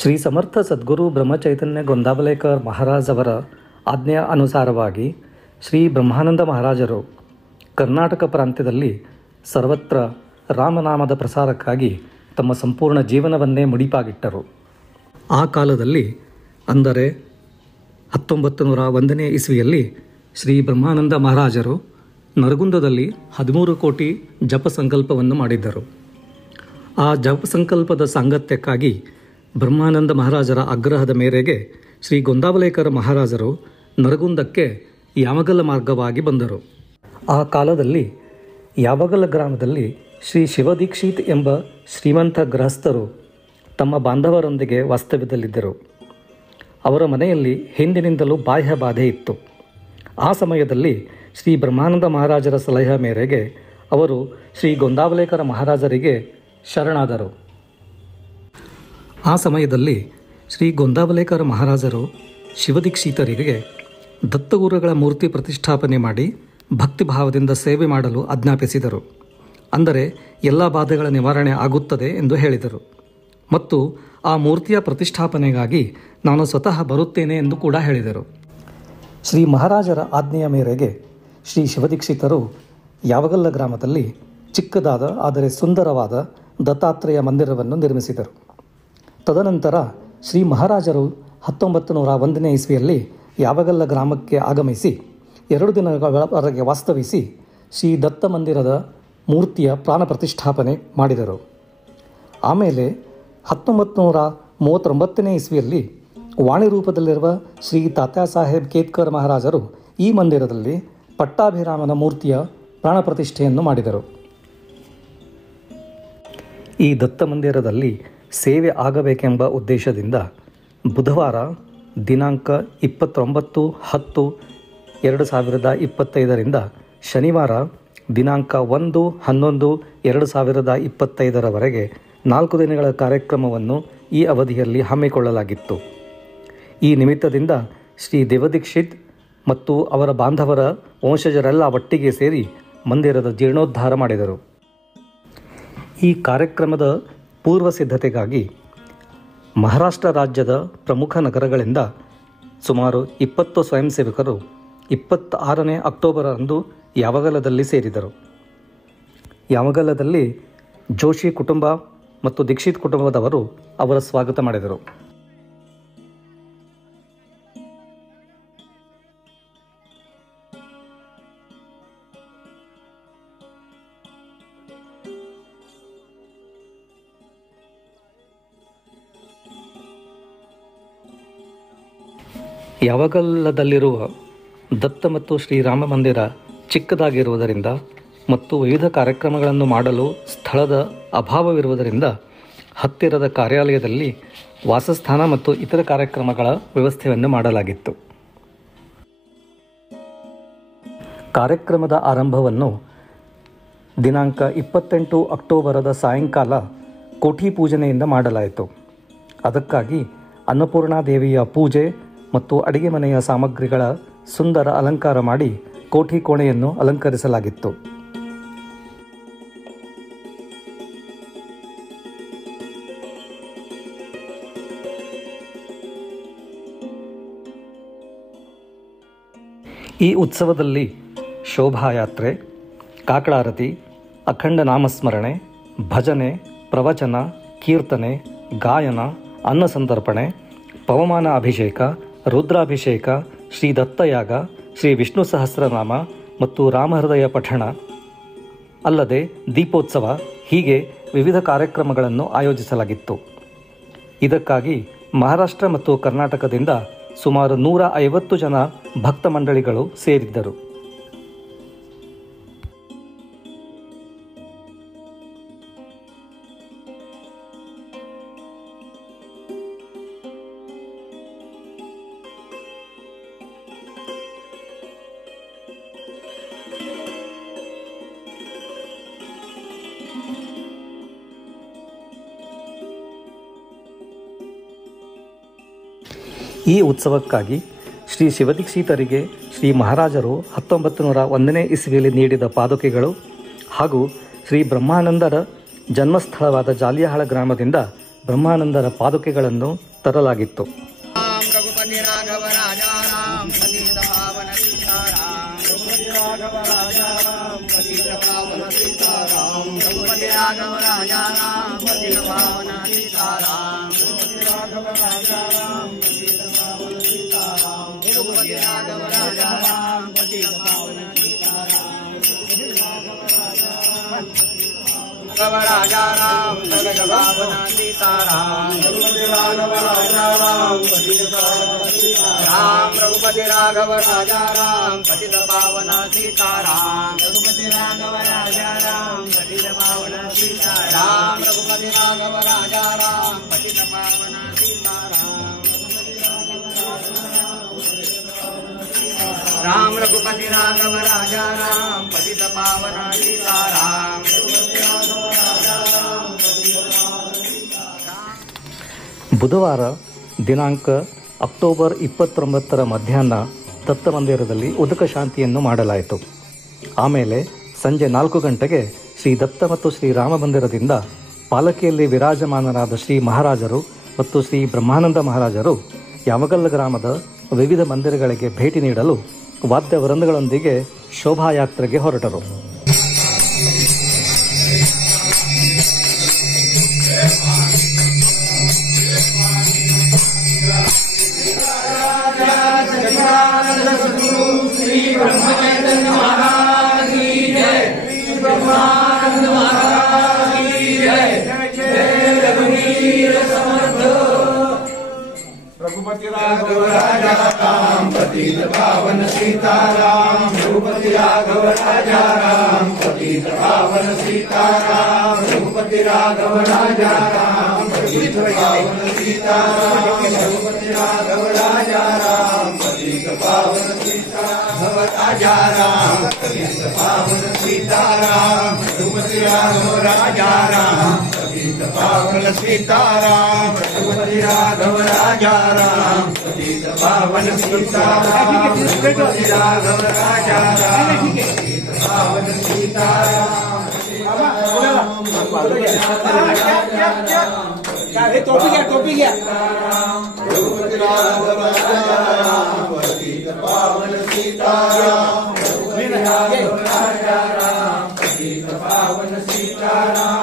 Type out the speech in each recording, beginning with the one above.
ಶ್ರೀ ಸಮರ್ಥ ಸದ್ಗುರು ಬ್ರಹ್ಮಚೈತನ್ಯ ಗೊಂದಾವಲೇಕರ್ ಮಹಾರಾಜ್ ಅವರ ಆಜ್ಞೆಯ ಅನುಸಾರವಾಗಿ ಶ್ರೀ ಬ್ರಹ್ಮಾನಂದ ಮಹಾರಾಜರು ಕರ್ನಾಟಕ ಪ್ರಾಂತ್ಯದಲ್ಲಿ ಸರ್ವತ್ರ ರಾಮನಾಮದ ಪ್ರಸಾರಕ್ಕಾಗಿ ತಮ್ಮ ಸಂಪೂರ್ಣ ಜೀವನವನ್ನೇ ಮುಡಿಪಾಗಿಟ್ಟರು. ಆ ಕಾಲದಲ್ಲಿ ಅಂದರೆ 1901ನೇ ಇಸ್ವಿಯಲ್ಲಿ ಶ್ರೀ ಬ್ರಹ್ಮಾನಂದ ಮಹಾರಾಜರು ನರಗುಂದದಲ್ಲಿ 13 ಕೋಟಿ ಜಪ ಸಂಕಲ್ಪವನ್ನು ಮಾಡಿದ್ದರು. ಆ ಜಪ ಸಂಕಲ್ಪದ ಸಾಂಗತ್ಯಕ್ಕಾಗಿ ಬ್ರಹ್ಮಾನಂದ ಮಹಾರಾಜರ ಆಗ್ರಹದ ಮೇರೆಗೆ ಶ್ರೀ ಗೊಂದಾವಲೇಕರ ಮಹಾರಾಜರು ನರಗುಂದಕ್ಕೆ ಯಾಮಗಲ ಮಾರ್ಗವಾಗಿ ಬಂದರು. ಆ ಕಾಲದಲ್ಲಿ ಯಾವಗಲ ಗ್ರಾಮದಲ್ಲಿ ಶ್ರೀ ಶಿವದೀಕ್ಷಿತ್ ಎಂಬ ಶ್ರೀಮಂತ ಗೃಹಸ್ಥರು ತಮ್ಮ ಬಾಂಧವರೊಂದಿಗೆ ವಾಸ್ತವ್ಯದಲ್ಲಿದ್ದರು. ಅವರ ಮನೆಯಲ್ಲಿ ಹಿಂದಿನಿಂದಲೂ ಬಾಹ್ಯ ಬಾಧೆ ಇತ್ತು. ಆ ಸಮಯದಲ್ಲಿ ಶ್ರೀ ಬ್ರಹ್ಮಾನಂದ ಮಹಾರಾಜರ ಸಲಹೆ ಮೇರೆಗೆ ಅವರು ಶ್ರೀ ಗೊಂದಾವಲೇಕರ ಮಹಾರಾಜರಿಗೆ ಶರಣಾದರು. ಆ ಸಮಯದಲ್ಲಿ ಶ್ರೀ ಗೊಂದಾವಲೇಕರ ಮಹಾರಾಜರು ಶಿವದೀಕ್ಷಿತರಿಗೆ ದತ್ತಗುರುಗಳ ಮೂರ್ತಿ ಪ್ರತಿಷ್ಠಾಪನೆ ಮಾಡಿ ಭಕ್ತಿಭಾವದಿಂದ ಸೇವೆ ಮಾಡಲು ಆಜ್ಞಾಪಿಸಿದರು. ಅಂದರೆ ಎಲ್ಲ ಬಾಧೆಗಳ ನಿವಾರಣೆ ಆಗುತ್ತದೆ ಎಂದು ಹೇಳಿದರು. ಮತ್ತು ಆ ಮೂರ್ತಿಯ ಪ್ರತಿಷ್ಠಾಪನೆಗಾಗಿ ನಾನು ಸ್ವತಃ ಬರುತ್ತೇನೆ ಎಂದು ಕೂಡ ಹೇಳಿದರು. ಶ್ರೀ ಮಹಾರಾಜರ ಆಜ್ಞೆಯ ಮೇರೆಗೆ ಶ್ರೀ ಶಿವದೀಕ್ಷಿತರು ಯಾವಗಲ್ಲ ಗ್ರಾಮದಲ್ಲಿ ಚಿಕ್ಕದಾದ ಆದರೆ ಸುಂದರವಾದ ದತ್ತಾತ್ರೇಯ ಮಂದಿರವನ್ನು ನಿರ್ಮಿಸಿದರು. ತದನಂತರ ಶ್ರೀ ಮಹಾರಾಜರು 1901ನೇ ಇಸ್ವಿಯಲ್ಲಿ ಯಾವಗಲ್ಲ ಗ್ರಾಮಕ್ಕೆ ಆಗಮಿಸಿ 2 ದಿನಗಳವರೆಗೆ ವಾಸ್ತವಿಸಿ ಶ್ರೀ ದತ್ತ ಮಂದಿರದ ಮೂರ್ತಿಯ ಪ್ರಾಣ ಪ್ರತಿಷ್ಠಾಪನೆ ಮಾಡಿದರು. ಆಮೇಲೆ 1939ನೇ ಇಸ್ವಿಯಲ್ಲಿ ವಾಣಿ ರೂಪದಲ್ಲಿರುವ ಶ್ರೀ ತಾತ್ಯಾ ಸಾಹೇಬ್ ಕೇತ್ಕರ್ ಮಹಾರಾಜರು ಈ ಮಂದಿರದಲ್ಲಿ ಪಟ್ಟಾಭಿರಾಮನ ಮೂರ್ತಿಯ ಪ್ರಾಣ ಪ್ರತಿಷ್ಠೆಯನ್ನು ಮಾಡಿದರು. ಈ ದತ್ತ ಮಂದಿರದಲ್ಲಿ ಸೇವೆ ಆಗಬೇಕೆಂಬ ಉದ್ದೇಶದಿಂದ ಬುಧವಾರ ದಿನಾಂಕ 29/10/2025 ಶನಿವಾರ ದಿನಾಂಕ 1/11/2025 4 ದಿನಗಳ ಕಾರ್ಯಕ್ರಮವನ್ನು ಈ ಅವಧಿಯಲ್ಲಿ ಹಮ್ಮಿಕೊಳ್ಳಲಾಗಿತ್ತು. ಈ ನಿಮಿತ್ತದಿಂದ ಶ್ರೀ ದೇವದೀಕ್ಷಿತ್ ಮತ್ತು ಅವರ ಬಾಂಧವರ ವಂಶಜರೆಲ್ಲ ಒಟ್ಟಿಗೆ ಸೇರಿ ಮಂದಿರದ ಜೀರ್ಣೋದ್ಧಾರ ಮಾಡಿದರು. ಈ ಕಾರ್ಯಕ್ರಮದ ಪೂರ್ವ ಸಿದ್ಧತೆಗಾಗಿ ಮಹಾರಾಷ್ಟ್ರ ರಾಜ್ಯದ ಪ್ರಮುಖ ನಗರಗಳಿಂದ ಸುಮಾರು 20 ಸ್ವಯಂ ಸೇವಕರು 26ನೇ ಅಕ್ಟೋಬರಂದು ಯಾವಗಲದಲ್ಲಿ ಸೇರಿದರು. ಯಾವಗಲದಲ್ಲಿ ಜೋಶಿ ಕುಟುಂಬ ಮತ್ತು ದೀಕ್ಷಿತ್ ಕುಟುಂಬದವರು ಅವರ ಸ್ವಾಗತ ಮಾಡಿದರು. ಯಾವಗಲ್ಲದಲ್ಲಿರುವ ದತ್ತ ಮತ್ತು ಶ್ರೀರಾಮ ಮಂದಿರ ಚಿಕ್ಕದಾಗಿರುವುದರಿಂದ ಮತ್ತು ವಿವಿಧ ಕಾರ್ಯಕ್ರಮಗಳನ್ನು ಮಾಡಲು ಸ್ಥಳದ ಅಭಾವವಿರುವುದರಿಂದ ಹತ್ತಿರದ ಕಾರ್ಯಾಲಯದಲ್ಲಿ ವಾಸಸ್ಥಾನ ಮತ್ತು ಇತರ ಕಾರ್ಯಕ್ರಮಗಳ ವ್ಯವಸ್ಥೆಯನ್ನು ಮಾಡಲಾಗಿತ್ತು. ಕಾರ್ಯಕ್ರಮದ ಆರಂಭವನ್ನು ದಿನಾಂಕ 28 ಅಕ್ಟೋಬರದ ಸಾಯಂಕಾಲ ಕೋಠಿ ಪೂಜನೆಯಿಂದ ಮಾಡಲಾಯಿತು. ಅದಕ್ಕಾಗಿ ಅನ್ನಪೂರ್ಣಾದೇವಿಯ ಪೂಜೆ ಮತ್ತು ಅಡಿಗೆ ಮನೆಯ ಸಾಮಗ್ರಿಗಳ ಸುಂದರ ಅಲಂಕಾರ ಮಾಡಿ ಕೋಠಿ ಕೋಣೆಯನ್ನು ಅಲಂಕರಿಸಲಾಗಿತ್ತು. ಈ ಉತ್ಸವದಲ್ಲಿ ಶೋಭಾಯಾತ್ರೆ, ಕಾಕಡಾರತಿ, ಅಖಂಡ ನಾಮಸ್ಮರಣೆ, ಭಜನೆ, ಪ್ರವಚನ, ಕೀರ್ತನೆ, ಗಾಯನ, ಅನ್ನ ಸಂತರ್ಪಣೆ, ಪವಮಾನ ಅಭಿಷೇಕ, ರುದ್ರಾಭಿಷೇಕ, ಶ್ರೀ ದತ್ತಯಾಗ, ಶ್ರೀ ವಿಷ್ಣು ಸಹಸ್ರನಾಮ ಮತ್ತು ರಾಮಹೃದಯ ಪಠಣ ಅಲ್ಲದೆ ದೀಪೋತ್ಸವ ಹೀಗೆ ವಿವಿಧ ಕಾರ್ಯಕ್ರಮಗಳನ್ನು ಆಯೋಜಿಸಲಾಗಿತ್ತು. ಇದಕ್ಕಾಗಿ ಮಹಾರಾಷ್ಟ್ರ ಮತ್ತು ಕರ್ನಾಟಕದಿಂದ ಸುಮಾರು 150 ಜನ ಭಕ್ತ ಮಂಡಳಿಗಳು ಸೇರಿದ್ದರು. ಈ ಉತ್ಸವಕ್ಕಾಗಿ ಶ್ರೀ ಶಿವದೀಕ್ಷಿತರಿಗೆ ಶ್ರೀ ಮಹಾರಾಜರು 1901ನೇ ಇಸ್ವಿಯಲ್ಲಿ ನೀಡಿದ ಪಾದುಕೆಗಳು ಹಾಗೂ ಶ್ರೀ ಬ್ರಹ್ಮಾನಂದರ ಜನ್ಮಸ್ಥಳವಾದ ಜಾಲಿಯಾಹಳ ಗ್ರಾಮದಿಂದ ಬ್ರಹ್ಮಾನಂದರ ಪಾದುಕೆಗಳನ್ನು ತರಲಾಗಿತ್ತು. रघुपति राघव राजा राम पतित पावन सीताराम रघुपति राघव राजा राम पतित पावन सीताराम रघुपति राघव राजा राम पतित पावन सीताराम रघुपति राघव राजा राम पतित पावन सीताराम रघुपति राघव राजा राम पतित पावन सीताराम राजा राम जगत पावन सीताराम रघुपति राघव राजा राम पतित पावन राम रघुपति राघव राजा राम पतित पावन सीताराम रघुपति राघव राजा राम पतित पावन सीताराम रघुपति राघव राजा राम पतित पावन सीताराम राम रघुपति राघव राजा राम पतित पावन सीताराम ಬುಧವಾರ ದಿನಾಂಕ ಅಕ್ಟೋಬರ್ 29ರ ಮಧ್ಯಾಹ್ನ ದತ್ತಮಂದಿರದಲ್ಲಿ ಉದಕ ಶಾಂತಿಯನ್ನು ಮಾಡಲಾಯಿತು. ಆಮೇಲೆ ಸಂಜೆ 4 ಗಂಟೆಗೆ ಶ್ರೀ ದತ್ತ ಮತ್ತು ಶ್ರೀ ರಾಮ ಮಂದಿರದಿಂದ ಪಾಲಕಿಯಲ್ಲಿ ವಿರಾಜಮಾನರಾದ ಶ್ರೀ ಮಹಾರಾಜರು ಮತ್ತು ಶ್ರೀ ಬ್ರಹ್ಮಾನಂದ ಮಹಾರಾಜರು ಯಾಮಗಲ್ ಗ್ರಾಮದ ವಿವಿಧ ಮಂದಿರಗಳಿಗೆ ಭೇಟಿ ನೀಡಲು ವಾದ್ಯ ವೃಂದಗಳೊಂದಿಗೆ ಶೋಭಾಯಾತ್ರೆಗೆ ಹೊರಟರು. रघुपति राघव राजा राम पतित पावन सीताराम रघुपति राघव राजा राम पतित पावन सीताराम रघुपति राघव राजा राम पतित पावन सीताराम रघुपति राघव राजा राम पतित पावन सीताराम राजा राम पतित पावन सीताराम रघुपति राघव राजा राम पतित पावन सीताराम रघुपति राघव राजा राम पतित पावन सीताराम रघुपति राघव राजा राम पतित पावन सीताराम टोपी गया रघुपति राघव राजा राम पतित पावन सीताराम रघुपति राघव राजा राम पतित पावन सीताराम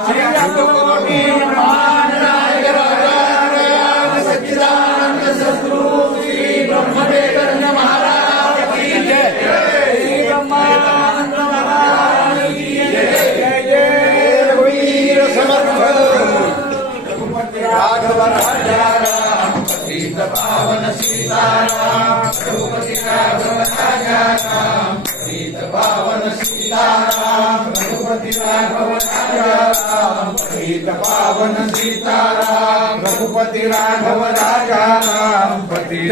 राघव राजा राम पतित पावन सीताराम रघुपति राघव राजा राम पतित पावन सीताराम रघुपति राघव राजा राम पतित पावन सीताराम रघुपति राघव राजा राम पतित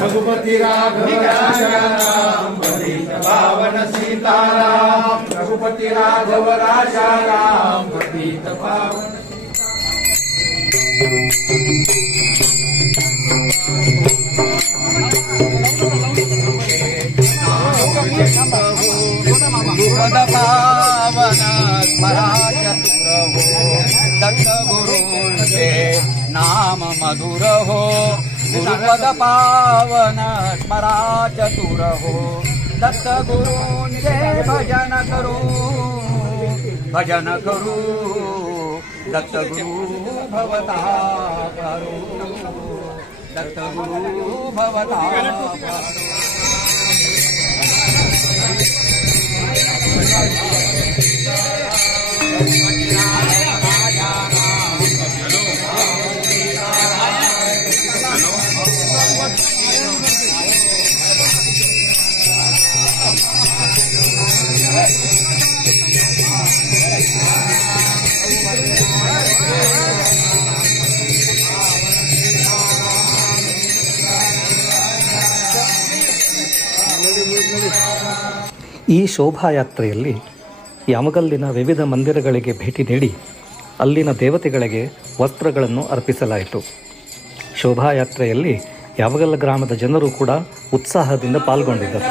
रघुपति राघव राजा राम पतित पावन सीताराम रघुपति राघव राजा राम पतित पावन गुरुपद पावन स्मराचतुर हो दत्त गुरुंचे नाम मधुर हो गुरुपद पावन स्मराचतुर हो दत्त गुरुंचे भजन करू दत्त गुरु भवता करो दत्त गुरु भवता ಈ ಶೋಭಾಯಾತ್ರೆಯಲ್ಲಿ ಯಾಮಗಲ್ಲಿನ ವಿವಿಧ ಮಂದಿರಗಳಿಗೆ ಭೇಟಿ ನೀಡಿ ಅಲ್ಲಿನ ದೇವತೆಗಳಿಗೆ ವಸ್ತ್ರಗಳನ್ನು ಅರ್ಪಿಸಲಾಯಿತು. ಶೋಭಾಯಾತ್ರೆಯಲ್ಲಿ ಯಾಮಗಲ್ ಗ್ರಾಮದ ಜನರು ಕೂಡ ಉತ್ಸಾಹದಿಂದ ಪಾಲ್ಗೊಂಡಿದ್ದರು.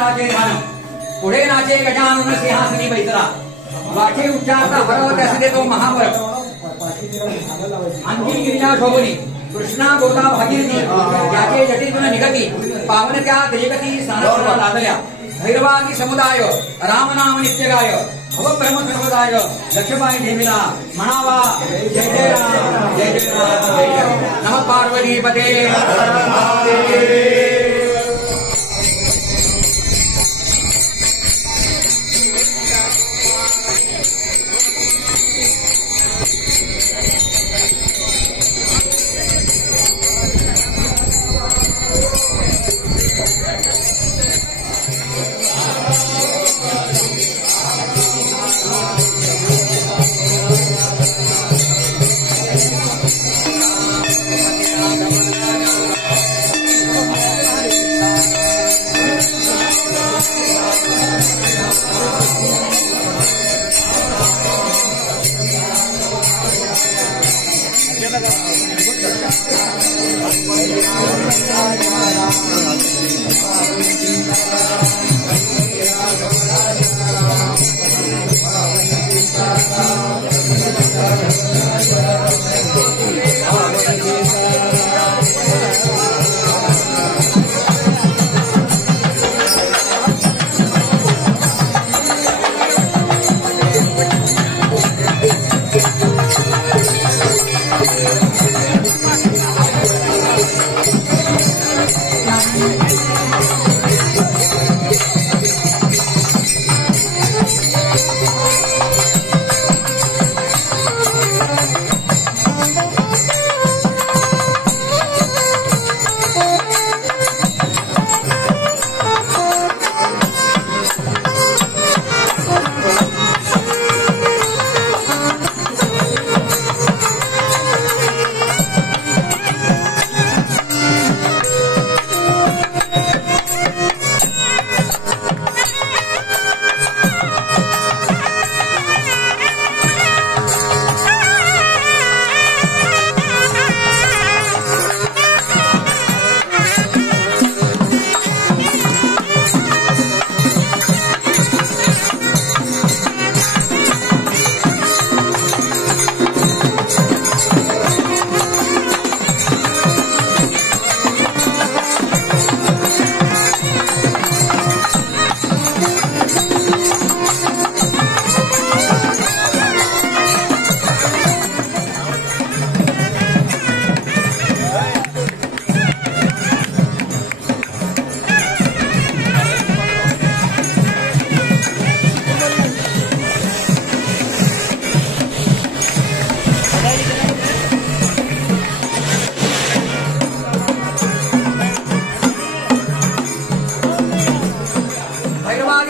अंकिगिरिजा शोभनी कृष्णा गोदा भागीरथी ज्याचे जटीतून निगती पावन त्या त्रिगती स्नानाला लादल्या भैरवादी समुदाय रामनाम नित्यगाय भवब्रह्म सर्वदाय लक्ष्मीबाई देवीला म्हणावा जय जय राम जय जय राम जय जय नमः पार्वती पते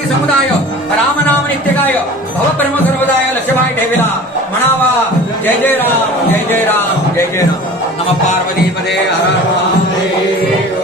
समुदाय रामनाम नित्यगाय भवब्रह्म सर्वदाय लक्ष्मीबाई देवीला म्हणावा जय जय राम जय जय राम जय जय राम नमः पार्वती पदे हर हर महादेव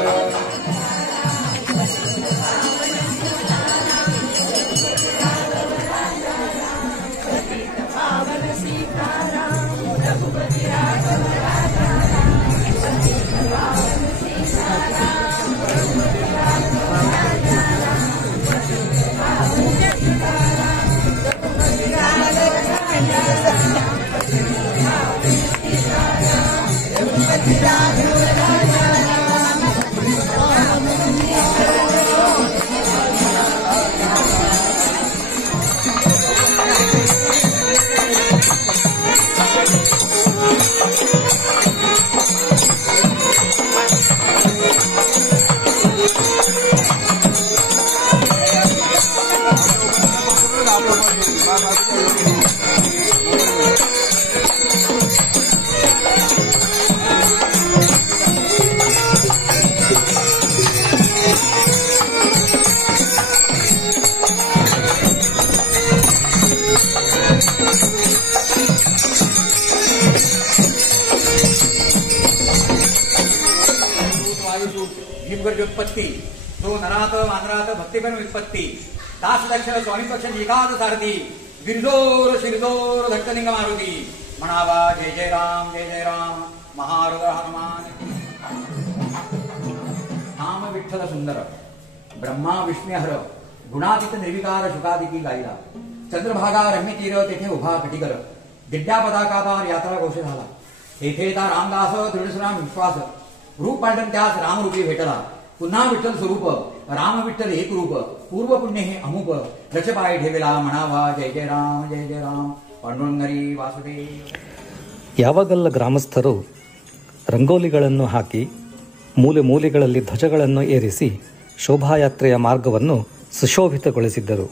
उत्पत्ति तो नरात मानरात भक्तिपन उत्पत्ति दास दक्षर स्वामी पक्ष एकाद सारथी गिरजोर शिरजोर धक्कलिंग मारुती म्हणावा जय जय राम महारुद्र हनुमान नाम विठ्ठल सुंदर ब्रह्मा विष्णुहर गुणातीत निर्विकार शुकादिकी गायला चंद्रभागा रम्य तीर तेथे उभा कटिकर दिड्डा पदाकाभार यात्रा घोषित झाला. येथे येता रामदास दृढश्राम विश्वास रूप पालटून त्यास रामरूपी भेटला. पुन्हा विठ्ठल स्वरूप राम विठ्ठल एक रूप पूर्व पुण्य हे अमुप रचपाय ठेविला म्हणावा जय जय राम पांडुरंगरी वासुदेव. ಯಾವಾಗೆಲ್ಲ ಗ್ರಾಮಸ್ಥರು ರಂಗೋಲಿಗಳನ್ನು ಹಾಕಿ ಮೂಲೆ ಮೂಲೆಗಳಲ್ಲಿ ಧ್ವಜಗಳನ್ನು ಏರಿಸಿ ಶೋಭಾಯಾತ್ರೆಯ ಮಾರ್ಗವನ್ನು ಸುಶೋಭಿತಗೊಳಿಸಿದ್ದರು.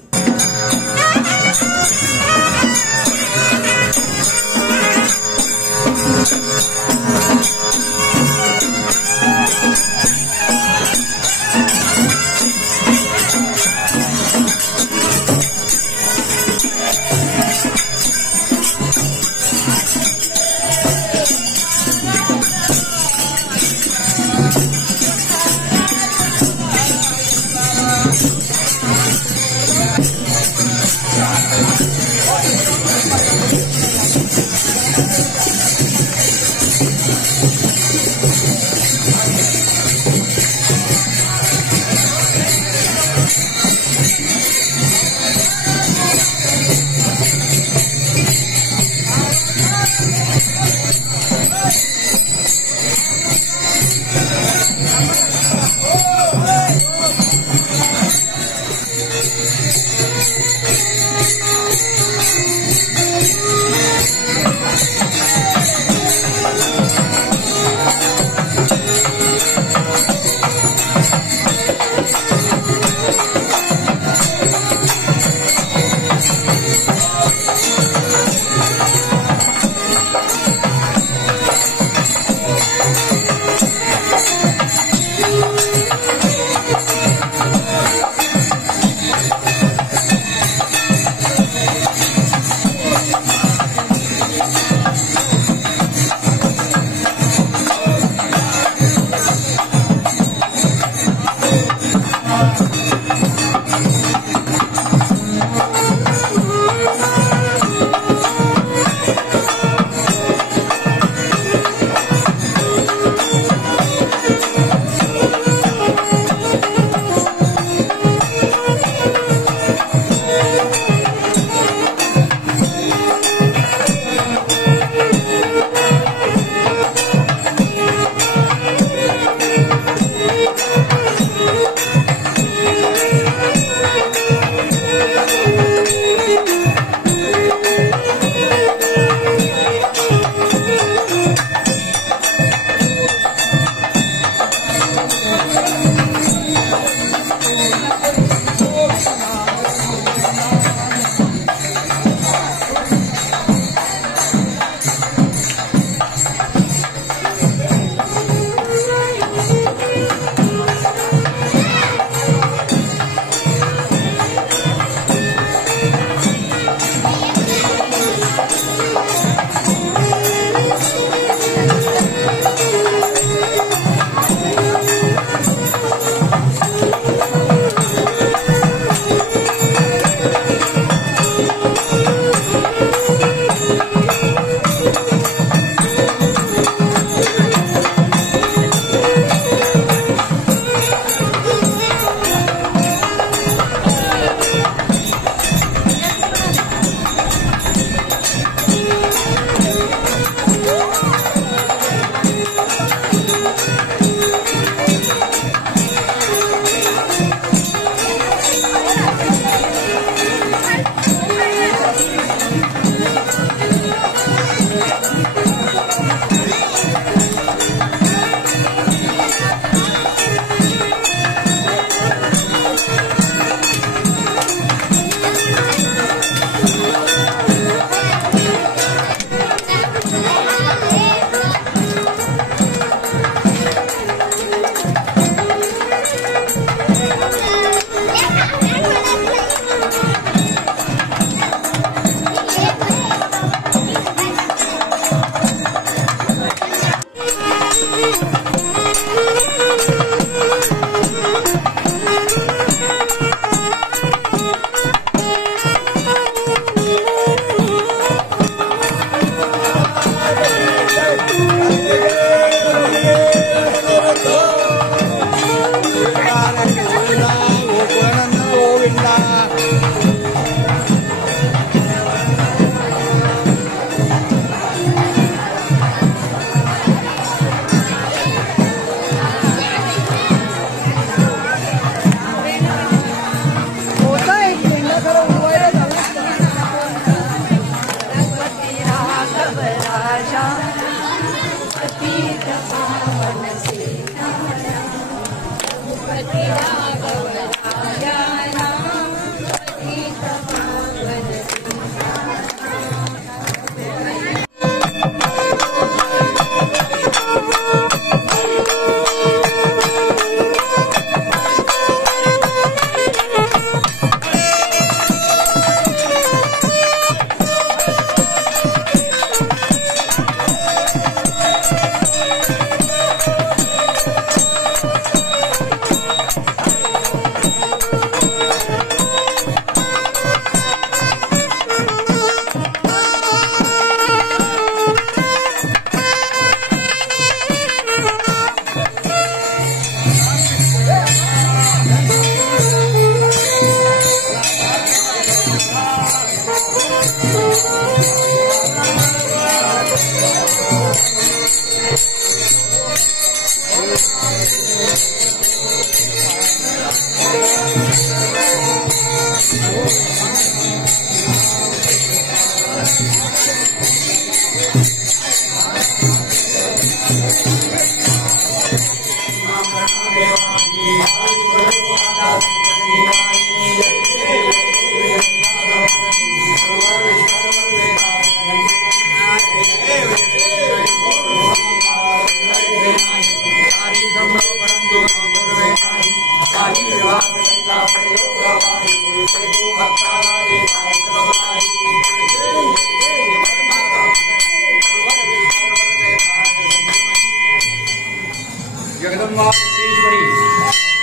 जगदम्बा विश्वेश्वरी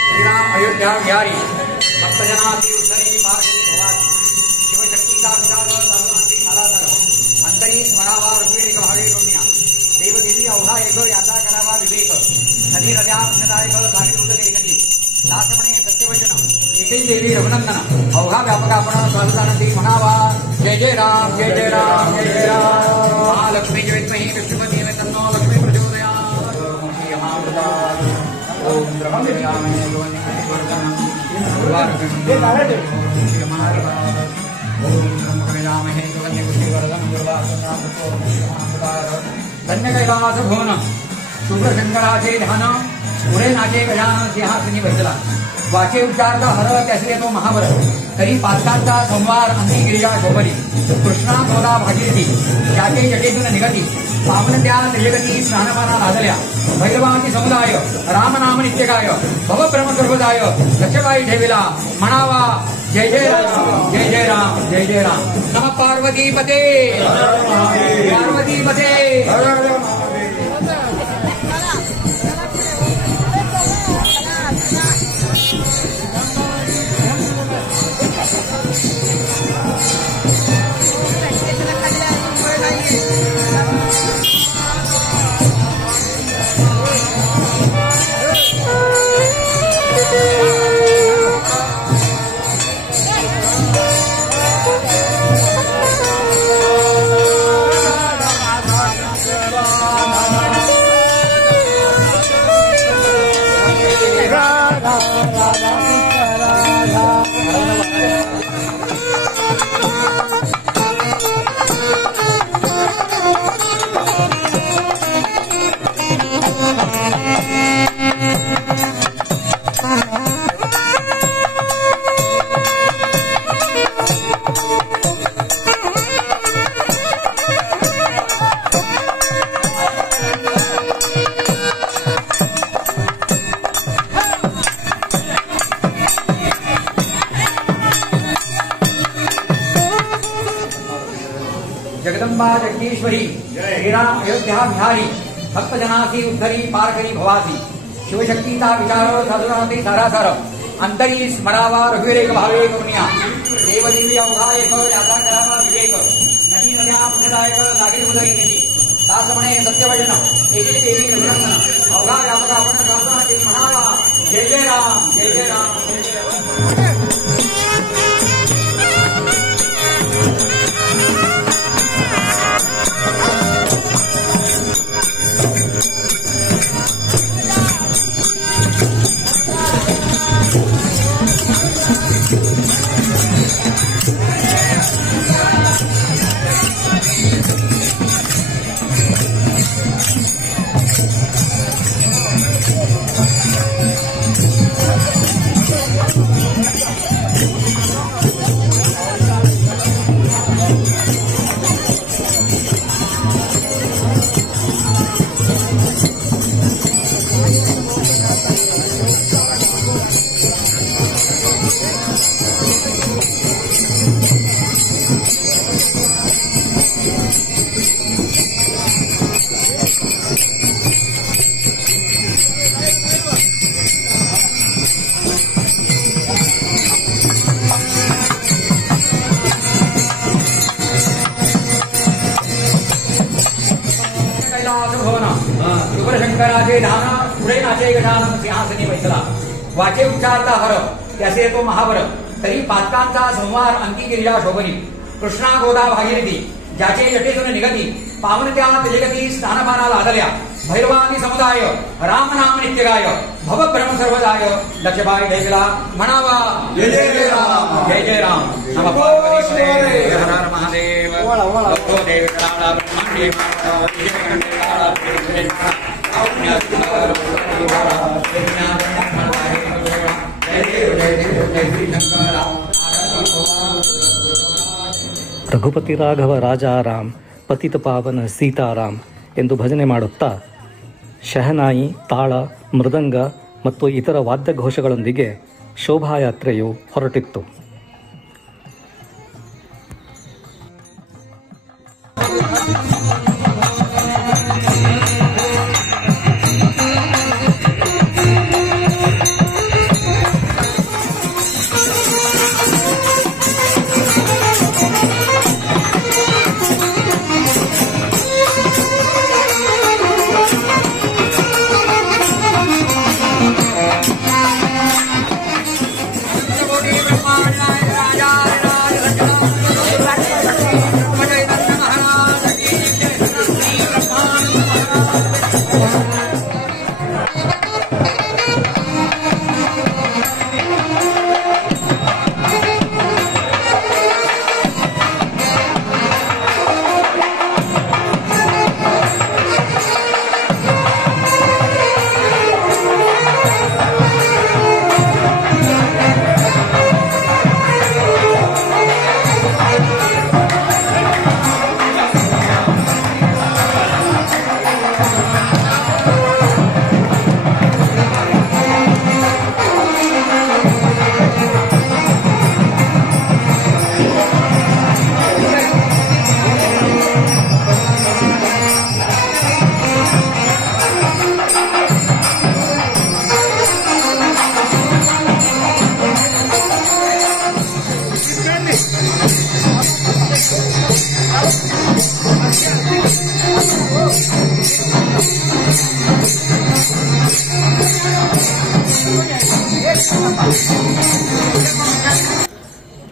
श्रीराम अयोध्या बिहारी भक्तजनाती उत्तरी पार्वती भवानी शिवशक्तीचा विचार सर्वांची सारासार अंतरी स्मरावा ऋग्वेद भावे करुण्या देवदेवी अवघा एक याचा करावा विवेक नदी नद्या पुण्यदायक सागरृत एकती दासमणे सत्यवचन एकही देवी रघुनंदन अवघा व्यापक आपण साधुदानंदी म्हणावा जय जय राम जय जय राम जय जय राम महालक्ष्मी जय विद्महे विष्णुपती तन्नो लक्ष्मी प्रचोदयात् ओम ब्रह्मविद्यामहे धन्य कैलास भवन शुभ्रशंकराचे ध्यान पुढे नाचे गजानन सिंहासनी बसला वाचे उच्चारता हर त्याचे तो महावर तरी पाचकांचा संवार अंती गिरिजा शोभली कृष्णा गोदा भागीरथी त्याचे जटेतून निगती पावन त्या त्रिजगती स्नानमाना लादल्या भैरवांची समुदाय रामनाम नित्यगाय भवभ्रम सर्वदाय लक्षबाई ठेविला म्हणावा जय जय राम जय जय राम जय जय राम नम पार्वती पते पार्वती पते जगदम्बा जगदीश्वरी श्रीराम अयोध्या बिहारी भक्तजनासी उद्धरी पारकरी भवासी शिवशक्तीचा विचार साधुनाती सारासार अंतरी स्मरावा रघुवीर भावे करुण्या देवदेवी अवघा एक याचा करावा विवेक नदी नद्या पुण्यदायक सागरी उदरी नेती दासमणे सत्यवचन एके देवी रघुनंदन अवघा व्यापक आपण साधुनाती म्हणावा जय जय राम जय जय राम जय जय राम शुभ्रशंकराचे ध्यान पुढे नाचे गजानन सिंहासनी बसला वाचे उच्चारता हर त्याचे तो महावर तरी पातकांचा संवार अंती गिरिजा शोभनी कृष्णा गोदा भागीरथी ज्याचे जटेतून निगती पावन त्या जगती स्नानपाना लादल्या भैरवानी समुदाय रामनाम नित्यगाय भवभ्रम सर्वदाय लक्षबाई ठेविला म्हणावा जय जय राम जय जय राम नम पार्वती हर हर महादेव भक्तो देव काळा ब्रह्मांडी ರಘುಪತಿ ರಾಘವ ರಾಜಾರಾಮ್ ಪತಿತ ಪಾವನ ಸೀತಾರಾಮ್ ಎಂದು ಭಜನೆ ಮಾಡುತ್ತಾ ಶಹನಾಯಿ ತಾಳ ಮೃದಂಗ ಮತ್ತು ಇತರ ವಾದ್ಯಘೋಷಗಳೊಂದಿಗೆ ಶೋಭಾಯಾತ್ರೆಯು ಹೊರಟಿತ್ತು.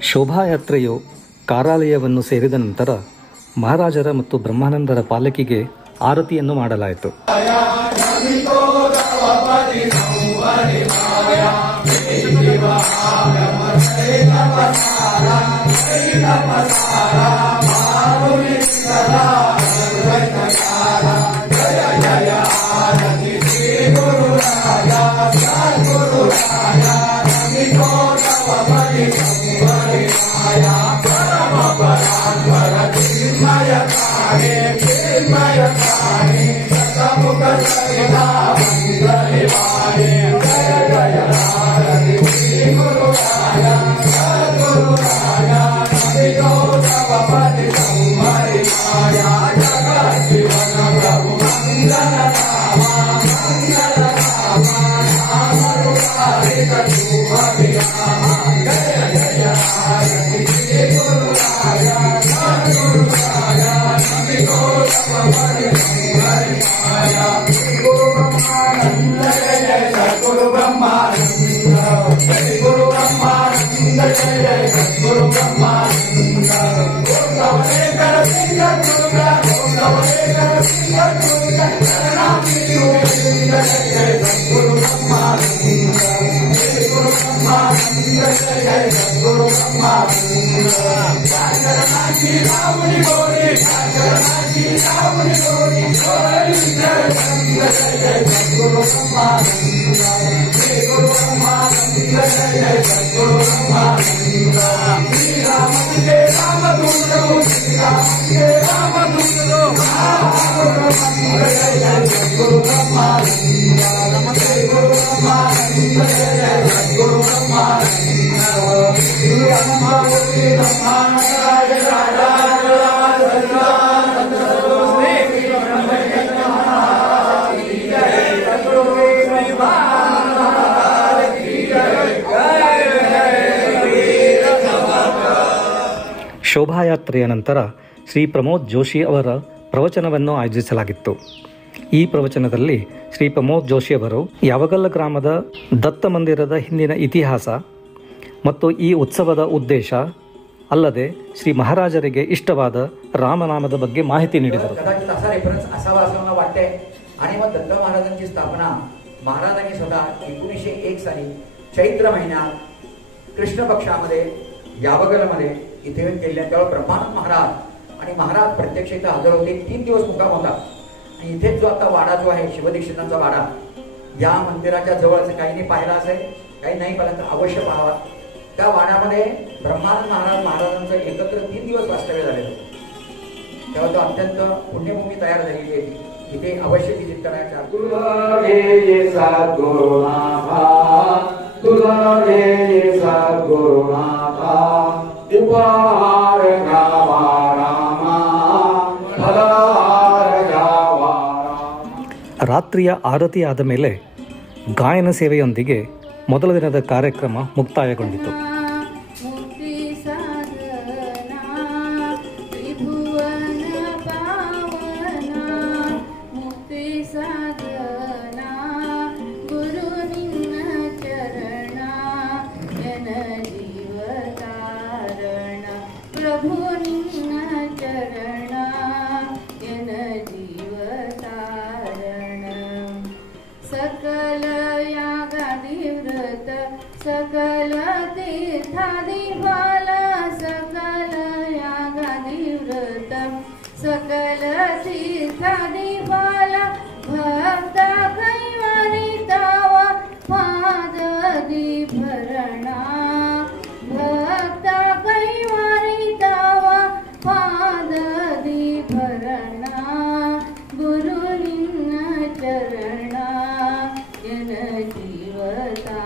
ಶೋಭಾಯಾತ್ರೆಯು ಕಾರಾಲಯವನ್ನು ಸೇರಿದ ನಂತರ ಮಹಾರಾಜರ ಮತ್ತು ಬ್ರಹ್ಮಾನಂದರ ಪಾಲಕಿಗೆ ಆರತಿಯನ್ನು ಮಾಡಲಾಯಿತು. ಶೋಭಾಯಾತ್ರೆಯ ನಂತರ ಶ್ರೀ ಪ್ರಮೋದ್ ಜೋಶಿ ಅವರ ಪ್ರವಚನವನ್ನು ಆಯೋಜಿಸಲಾಗಿತ್ತು. ಈ ಪ್ರವಚನದಲ್ಲಿ ಶ್ರೀ ಪ್ರಮೋದ್ ಜೋಶಿ ಅವರು ಯಾವಗಲ್ಲ ಗ್ರಾಮದ ದತ್ತ ಮಂದಿರದ ಹಿಂದಿನ ಇತಿಹಾಸ ಮತ್ತು ಈ ಉತ್ಸವದ ಉದ್ದೇಶ ಅಲ್ಲದೆ ಶ್ರೀ ಮಹಾರಾಜರಿಗೆ इष्टवाद रामनामದ ಬಗ್ಗೆ ಮಾಹಿತಿ ನೀಡಿದರು. कदाचित असा रेफरन्स असावा असं मला वाटते. आणि मग दत्त महाराजांची स्थापना महाराजांनी स्वतः 1901 साली चैत्र महिन्यात कृष्ण पक्षामध्ये यावगलमध्ये इथे केल्या. त्यावेळी ब्रह्मानंद महाराज आणि महाराज प्रत्यक्ष इथे हजर होते. 3 दिवस मुक्काम होता. आणि इथेच जो आता वाडा जो आहे शिवदीक्षितांचा वाडा, या मंदिराच्या जवळच काहींनी पाहिला असेल, काही नाही पाहिलं तर अवश्य पाहावा. त्या वाड्यामध्ये ब्रह्मानंद महाराजांचं एकत्र 3 दिवस वास्तव्य झालेलं. तेव्हा तो अत्यंत पुण्यभूमी तयार झालेली आहे. इथे अवश्य विजिट करायचा. तुला घे सद्गुरुनाथा, तुला घे सद्गुरुनाथा, उपहार घ्यावा रामा ರಾತ್ರಿಯ ಆರತಿ ಆದ ಮೇಲೆ ಗಾಯನ ಸೇವೆಯೊಂದಿಗೆ ಮೊದಲ ದಿನದ ಕಾರ್ಯಕ್ರಮ ಮುಕ್ತಾಯಗೊಂಡಿತು. सकल तीर्थादि बाल सकल यागादि व्रत सकल तीर्थादि बाल भक्त कैवरिताव पाददि भरणा भक्त कैवरिताव पाददि भरणा गुरु निन्न चरण यन जीवता.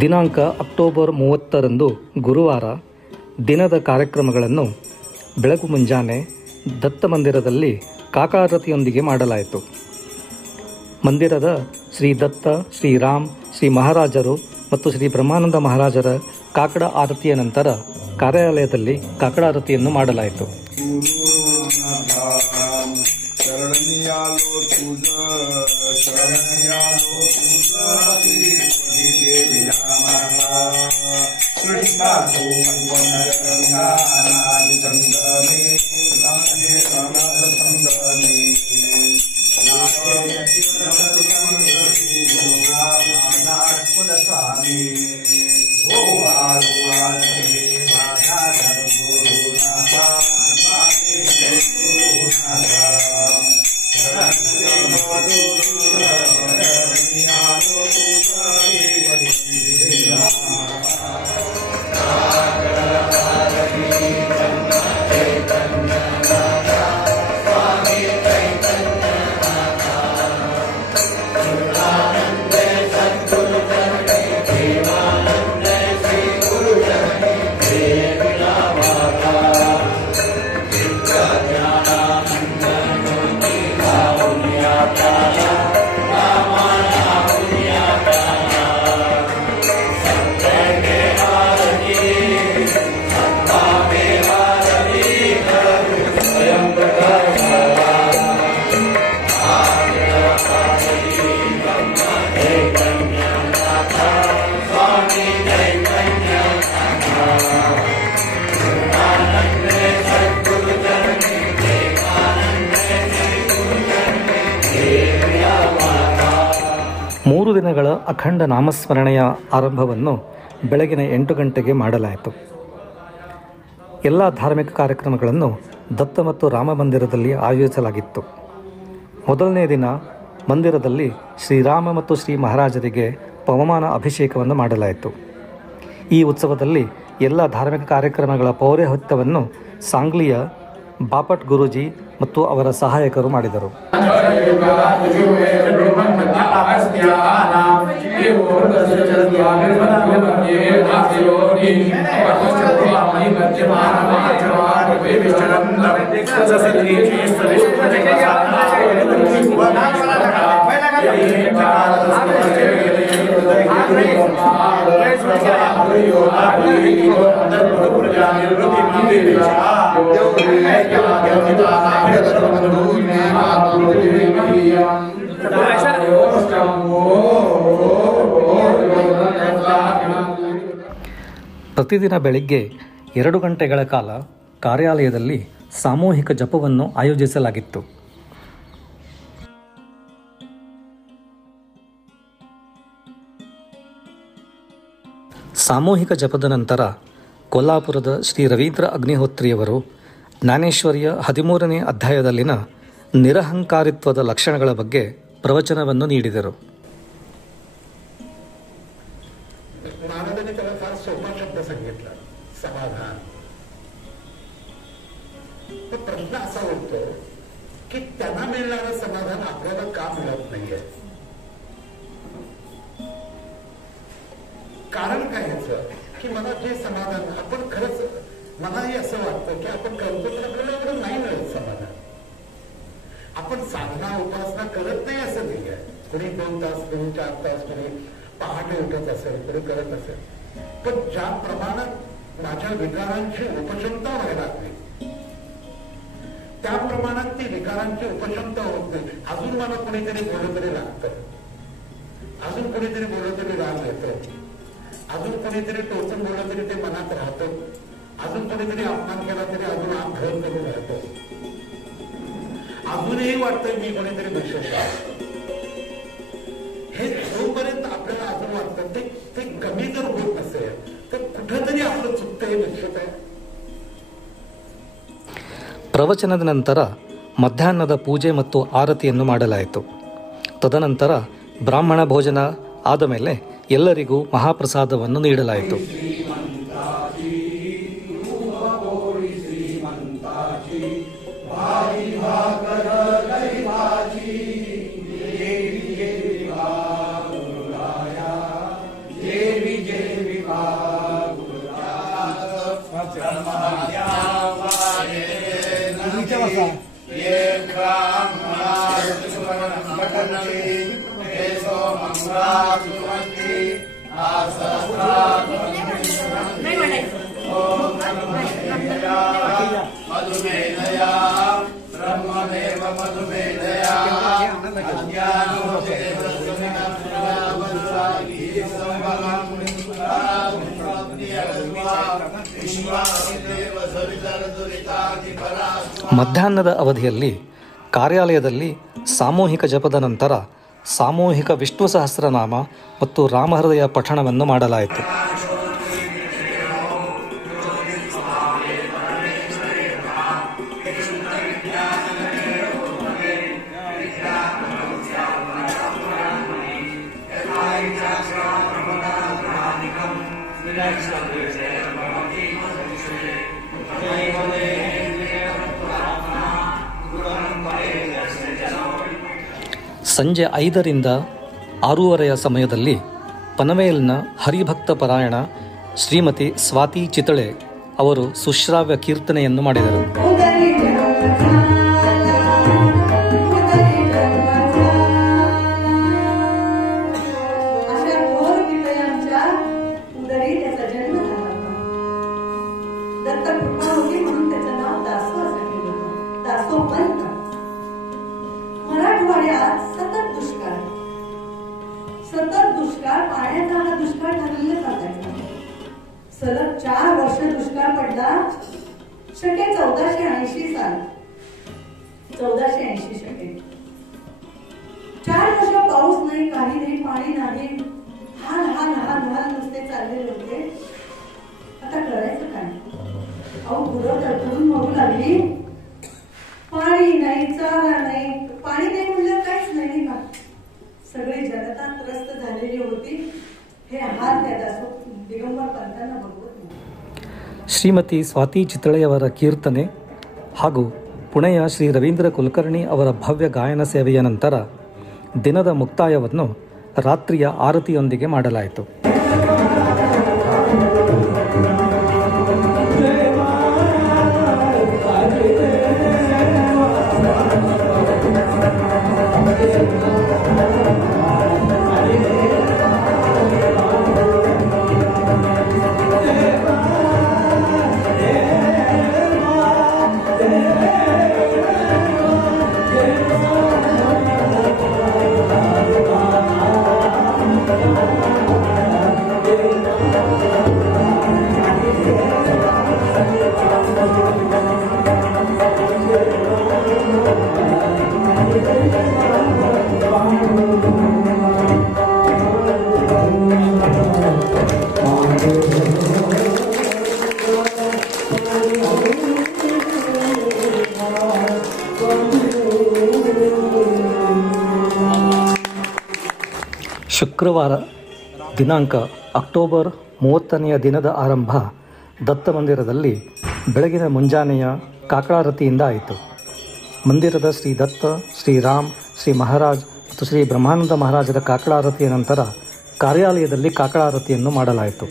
ದಿನಾಂಕ ಅಕ್ಟೋಬರ್ 30ರಂದು ಗುರುವಾರ ದಿನದ ಕಾರ್ಯಕ್ರಮಗಳನ್ನು ಬೆಳಕು ಮುಂಜಾನೆ ದತ್ತ ಮಂದಿರದಲ್ಲಿ ಕಾಕಾರತಿಯೊಂದಿಗೆ ಮಾಡಲಾಯಿತು. ಮಂದಿರದ ಶ್ರೀ ದತ್ತ, ಶ್ರೀ ರಾಮ್, ಶ್ರೀ ಮಹಾರಾಜರು ಮತ್ತು ಶ್ರೀ ಬ್ರಹ್ಮಾನಂದ ಮಹಾರಾಜರ ಕಾಕಡ ಆರತಿಯ ನಂತರ ಕಾರ್ಯಾಲಯದಲ್ಲಿ ಕಾಕಡ ಆರತಿಯನ್ನು ಮಾಡಲಾಯಿತು. ಮೂರು ದಿನಗಳ ಅಖಂಡ ನಾಮಸ್ಮರಣೆಯ ಆರಂಭವನ್ನು ಬೆಳಗಿನ 8 ಗಂಟೆಗೆ ಮಾಡಲಾಯಿತು. ಎಲ್ಲ ಧಾರ್ಮಿಕ ಕಾರ್ಯಕ್ರಮಗಳನ್ನು ದತ್ತ ಮತ್ತು ರಾಮ ಮಂದಿರದಲ್ಲಿ ಆಯೋಜಿಸಲಾಗಿತ್ತು. ಮೊದಲನೇ ದಿನ ಮಂದಿರದಲ್ಲಿ ಶ್ರೀರಾಮ ಮತ್ತು ಶ್ರೀ ಮಹಾರಾಜರಿಗೆ ಪವಮಾನ ಅಭಿಷೇಕವನ್ನು ಮಾಡಲಾಯಿತು. ಈ ಉತ್ಸವದಲ್ಲಿ ಎಲ್ಲ ಧಾರ್ಮಿಕ ಕಾರ್ಯಕ್ರಮಗಳ ಪೌರೋಹಿತ್ಯವನ್ನು ಸಾಂಗ್ಲಿಯ ಬಾಪಟ್ ಗುರೂಜಿ ಮತ್ತು ಅವರ ಸಹಾಯಕರು ಮಾಡಿದರು. ಪ್ರತಿದಿನ ಬೆಳಿಗ್ಗೆ 2 ಗಂಟೆಗಳ ಕಾಲ ಕಾರ್ಯಾಲಯದಲ್ಲಿ ಸಾಮೂಹಿಕ ಜಪವನ್ನು ಆಯೋಜಿಸಲಾಗಿತ್ತು. ಸಾಮೂಹಿಕ ಜಪದ ನಂತರ ಕೊಲ್ಲಾಪುರದ ಶ್ರೀ ರವೀಂದ್ರ ಅಗ್ನಿಹೋತ್ರಿಯವರು ಜ್ಞಾನೇಶ್ವರಿಯ 13ನೇ ಅಧ್ಯಾಯದಲ್ಲಿನ ನಿರಹಂಕಾರಿತ್ವದ ಲಕ್ಷಣಗಳ ಬಗ್ಗೆ ಪ್ರವಚನವನ್ನು ನೀಡಿದರು. महाराजांनी त्याला फार सोपा शब्द सांगितला, समाधान. तर प्रश्न असा होतो की त्यांना मिळणारं समाधान आपल्याला का मिळत नाहीये? कारण काय याचं की मला जे समाधान आपण खरंच मलाही असं वाटतं की आपण करतो तर आपल्याला एवढं नाही मिळत समाधान. आपण साधना उपासना करत नाही असं नाही आहे. कोणी 2 तास, कोणी 4 तास, कोणी पहाटे उठत असेल, कोणी करत असेल. पण ज्या प्रमाणात माझ्या विकारांची उपशमता व्हायला लागली, त्या प्रमाणात ती विकारांची उपशमता होत नाही. अजून मला कोणीतरी बोललं तरी लागतं, अजून कोणीतरी बोललं तरी राग येतं, अजून कोणीतरी टोचून बोललं तरी ते मनात राहतं, अजून कोणीतरी अपमान केला तरी अजून आम घर करून राहतं, अजूनही वाटतं मी कोणीतरी विशेष आहे. हे जोपर्यंत आपल्याला अजून वाटतं ते कमी जर होत नसेल तर कुठंतरी आपलं चुकतं हे निश्चित आहे. ಪ್ರವಚನದ ನಂತರ ಮಧ್ಯಾಹ್ನದ ಪೂಜೆ ಮತ್ತು ಆರತಿಯನ್ನು ಮಾಡಲಾಯಿತು. ತದನಂತರ ಬ್ರಾಹ್ಮಣ ಭೋಜನ ಆದ ಮೇಲೆ ಎಲ್ಲರಿಗೂ ಮಹಾಪ್ರಸಾದವನ್ನು ನೀಡಲಾಯಿತು. ಮಧ್ಯಾಹ್ನದ ಅವಧಿಯಲ್ಲಿ ಕಾರ್ಯಾಲಯದಲ್ಲಿ ಸಾಮೂಹಿಕ ಜಪದ ನಂತರ ಸಾಮೂಹಿಕ ವಿಷ್ಣು ಸಹಸ್ರನಾಮ ಮತ್ತು ರಾಮಹೃದಯ ಪಠಣವನ್ನು ಮಾಡಲಾಯಿತು. ಸಂಜೆ 5ರಿಂದ 6:30 ಸಮಯದಲ್ಲಿ ಪನವೇಲ್ನ ಹರಿಭಕ್ತ ಪರಾಯಣ ಶ್ರೀಮತಿ ಸ್ವಾತಿ ಚಿತಳೆ ಅವರು ಸುಶ್ರಾವ್ಯ ಕೀರ್ತನೆಯನ್ನು ಮಾಡಿದರು. सलग 4 वर्ष दुष्काळ पडला. शके 1480 साल 1480 शके 4 वर्ष पाऊस नाही, काही नाही, पाणी नाही, हाल हाल हाल हाल नुसते चाललेले होते. आता करायचं काय? अहो गुरं तडफडून मरू लागली. पाणी नाही, चारा नाही, पाणी नाही म्हणलं काहीच नाही का. सगळी जनता त्रस्त झालेली होती. हे हाल त्यात असो दिगंबर पंतांना बघवत नाही. ಶ್ರೀಮತಿ ಸ್ವಾತಿ ಚಿತಳೆಯವರ ಕೀರ್ತನೆ ಹಾಗೂ ಪುಣೆಯ ಶ್ರೀ ರವೀಂದ್ರ ಕುಲಕರ್ಣಿ ಅವರ ಭವ್ಯ ಗಾಯನ ಸೇವೆಯ ನಂತರ ದಿನದ ಮುಕ್ತಾಯವನ್ನು ರಾತ್ರಿಯ ಆರತಿಯೊಂದಿಗೆ ಮಾಡಲಾಯಿತು. ಶುಕ್ರವಾರ ದಿನಾಂಕ ಅಕ್ಟೋಬರ್ 30ನೆಯ ದಿನದ ಆರಂಭ ದತ್ತ ಮಂದಿರದಲ್ಲಿ ಬೆಳಗಿನ ಮುಂಜಾನೆಯ ಕಾಕಳಾರತಿಯಿಂದ ಆಯಿತು. ಮಂದಿರದ ಶ್ರೀ ದತ್ತ, ಶ್ರೀ ರಾಮ್, ಶ್ರೀ ಮಹಾರಾಜ್ ಮತ್ತು ಶ್ರೀ ಬ್ರಹ್ಮಾನಂದ ಮಹಾರಾಜರ ಕಾಕಳಾರತಿಯ ನಂತರ ಕಾರ್ಯಾಲಯದಲ್ಲಿ ಕಾಕಳಾರತಿಯನ್ನು ಮಾಡಲಾಯಿತು.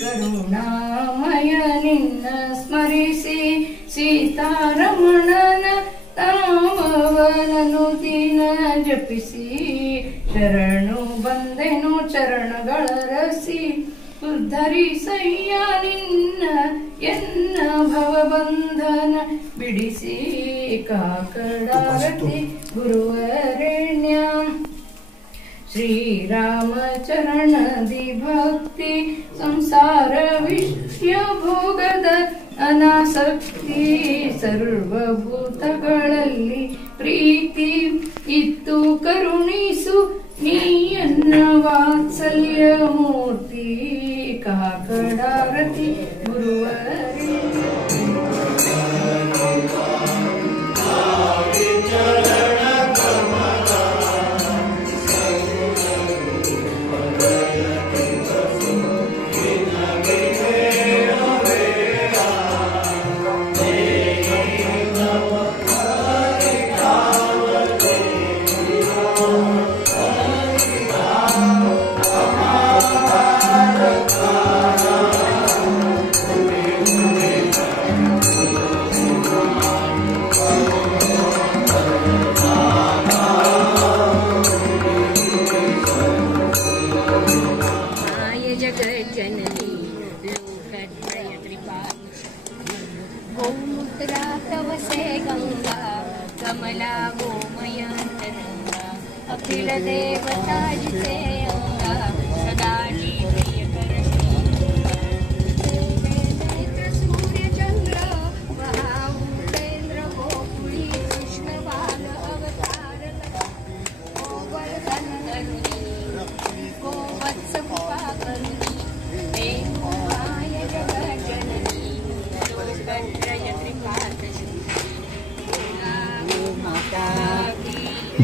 ಕರುಣಾಮಯ ನಿನ್ನ ಸ್ಮರಿಸಿ ಸೀತಾರಮಣನ ನಾಮವನನು ದಿನ ಜಪಿಸಿ ಶರಣು ಬಂದೆನು ಚರಣಗಳ ರಸಿ ಉದ್ಧರಿಸಯ್ಯ ನಿನ್ನ ಎನ್ನ ಭವಬಂಧನ ಬಿಡಿಸಿ ಕಾಕಡಾರತಿ ಗುರುವರೆಣ್ಯ ಶ್ರೀರಾಮಚರಣದಿ ಭಕ್ತಿ ಸಂಸಾರ ವಿಷಯ ಭೋಗದ ಅನಾಸಕ್ತಿ ಸರ್ವಭೂತಗಳಲ್ಲಿ ಪ್ರೀತಿ ಇತ್ತು ಕರುಣಿಸು ನೀಯನ್ನ ವಾತ್ಸಲ್ಯ ಮೂರ್ತಿ ಕಾಕಡಾರತಿ ಗುರುವರೇ गोमुद्रा तव से गंगा कमला गोमयंतरंगा अखिल देवता जिसे अंगा सदा जी प्रिय कर सूर्य चंद्र महाउपेंद्र गोकुली कृष्ण बाल अवतार गोवर्धन धरुनी को वत्स कृपा करुणी देवाय जगत जननी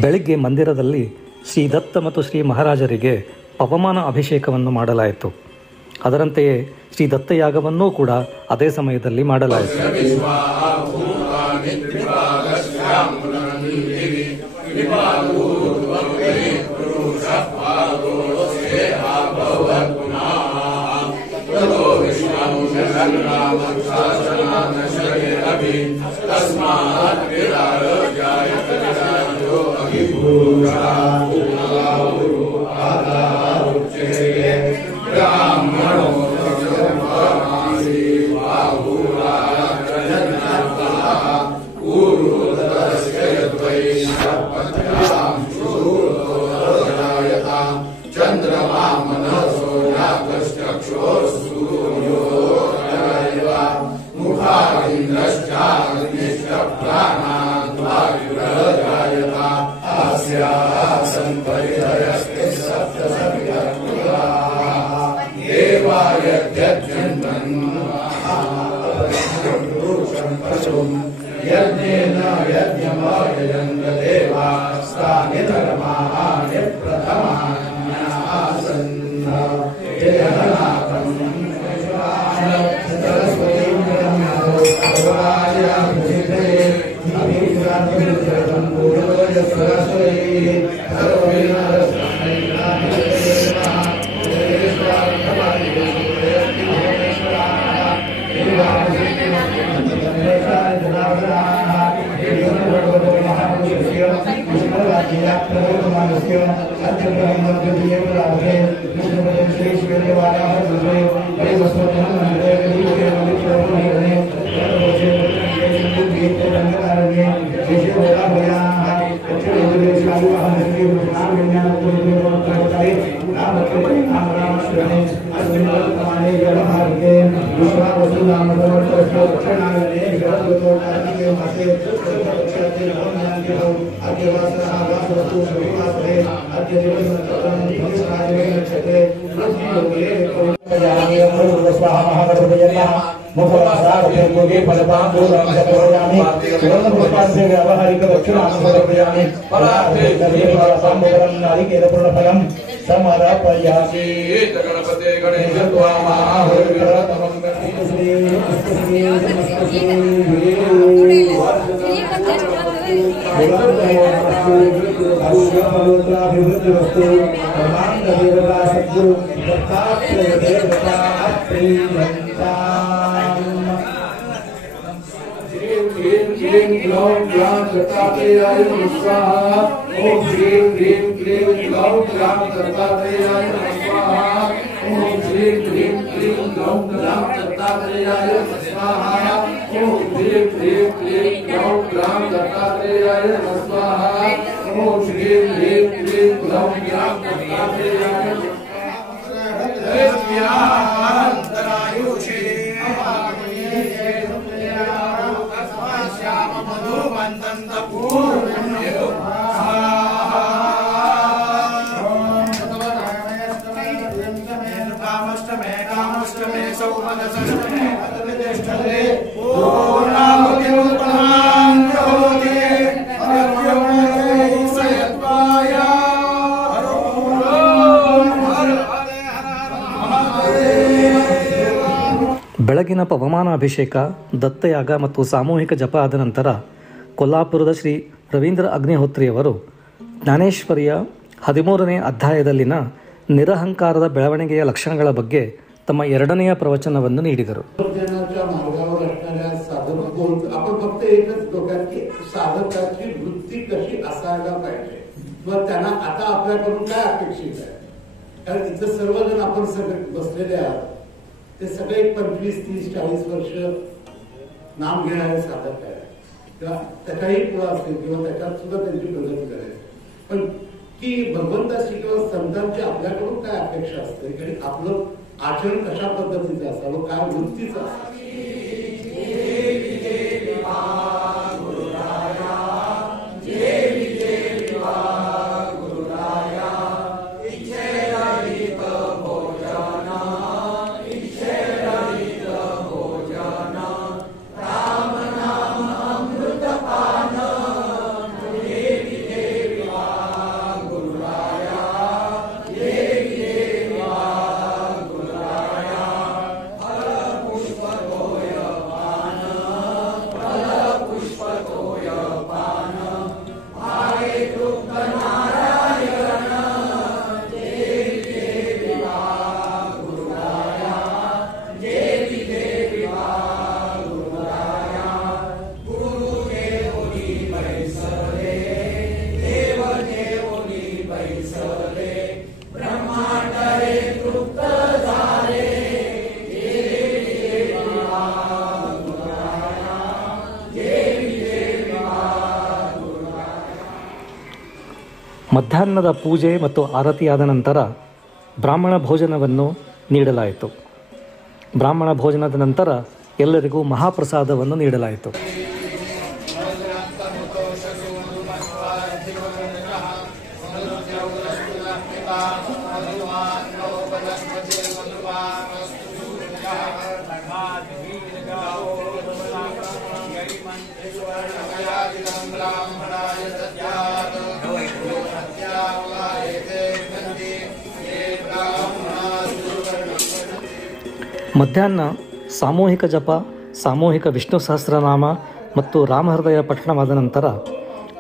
ಬೆಳಿಗ್ಗೆ ಮಂದಿರದಲ್ಲಿ ಶ್ರೀ ದತ್ತ ಮತ್ತು ಶ್ರೀ ಮಹಾರಾಜರಿಗೆ ಪವಮಾನ ಅಭಿಷೇಕವನ್ನು ಮಾಡಲಾಯಿತು. ಅದರಂತೆಯೇ ಶ್ರೀ ದತ್ತಯಾಗವನ್ನೂ ಕೂಡ ಅದೇ ಸಮಯದಲ್ಲಿ ಮಾಡಲಾಯಿತು. स्वाहा महागणपतये नमः। मुखवासाभ्योगे फलपांबूरं समर्पयामि सुवर्णपुष्पांशे व्यावहारिकदक्षिणां समर्पयामि फलार्थेभ्यः नारिकेलपूर्णफलं समर्पयामि गणपते गणेश त्वामाहुर्विरतमं अभिवृद्धिवस्तु परमानंददेवता सद्गुरु दत्तात्रेय देवता क्लीं ग्लौं ग्लां दत्तात्रेयाय नमः स्वाहा ओम क्लीं ग्लौं ग्लां दत्तात्रेयाय नमः स्वाहा ओम क्लीं ग्लौं ग्लां दत्तात्रेयाय नमः स्वाहा ओम क्लीं ग्लौं ग्लां दत्तात्रेयाय नमः स्वाहा ओम क्लीं ग्लौं ग्लां दत्तात्रेयाय ಬೆಳಗಿನ ಪವಮಾನಾಭಿಷೇಕ, ದತ್ತಯಾಗ ಮತ್ತು ಸಾಮೂಹಿಕ ಜಪ ಆದ ನಂತರ ಕೊಲ್ಲಾಪುರದ ಶ್ರೀ ರವೀಂದ್ರ ಅಗ್ನಿಹೋತ್ರಿಯವರು ಜ್ಞಾನೇಶ್ವರಿಯ 13ನೇ ಅಧ್ಯಾಯದಲ್ಲಿನ ನಿರಹಂಕಾರದ ಬೆಳವಣಿಗೆಯ ಲಕ್ಷಣಗಳ ಬಗ್ಗೆ ತಮ್ಮ 2ನೆಯ ಪ್ರವಚನವನ್ನು ನೀಡಿದರು. मार्गावर असणाऱ्या साधक आपण फक्त एकच डोक्यात की साधकाची वृत्ती कशी असायला पाहिजे किंवा त्यांना आता आपल्याकडून काय अपेक्षित आहे. कारण इथं सर्वजण आपण सगळे बसलेले आहात, ते सगळे 25, 30, 40 वर्ष नाम घेणारे साधक आहेत किंवा त्याच्याही पुढे असतील किंवा त्याच्यात सुद्धा त्यांची प्रगती करायची. पण की भगवंताची किंवा संतांची आपल्याकडून काय अपेक्षा असते आणि आपलं आचरण कशा पद्धतीचं असावं, काय वृत्तीचं असावं. ಮಧ್ಯಾಹ್ನದ ಪೂಜೆ ಮತ್ತು ಆರತಿಯಾದ ನಂತರ ಬ್ರಾಹ್ಮಣ ಭೋಜನವನ್ನು ನೀಡಲಾಯಿತು. ಬ್ರಾಹ್ಮಣ ಭೋಜನದ ನಂತರ ಎಲ್ಲರಿಗೂ ಮಹಾಪ್ರಸಾದವನ್ನು ನೀಡಲಾಯಿತು. ಮಧ್ಯಾಹ್ನ ಸಾಮೂಹಿಕ ಜಪ, ಸಾಮೂಹಿಕ ವಿಷ್ಣು ಸಹಸ್ರನಾಮ ಮತ್ತು ರಾಮಹೃದಯ ಪಠಣವಾದ ನಂತರ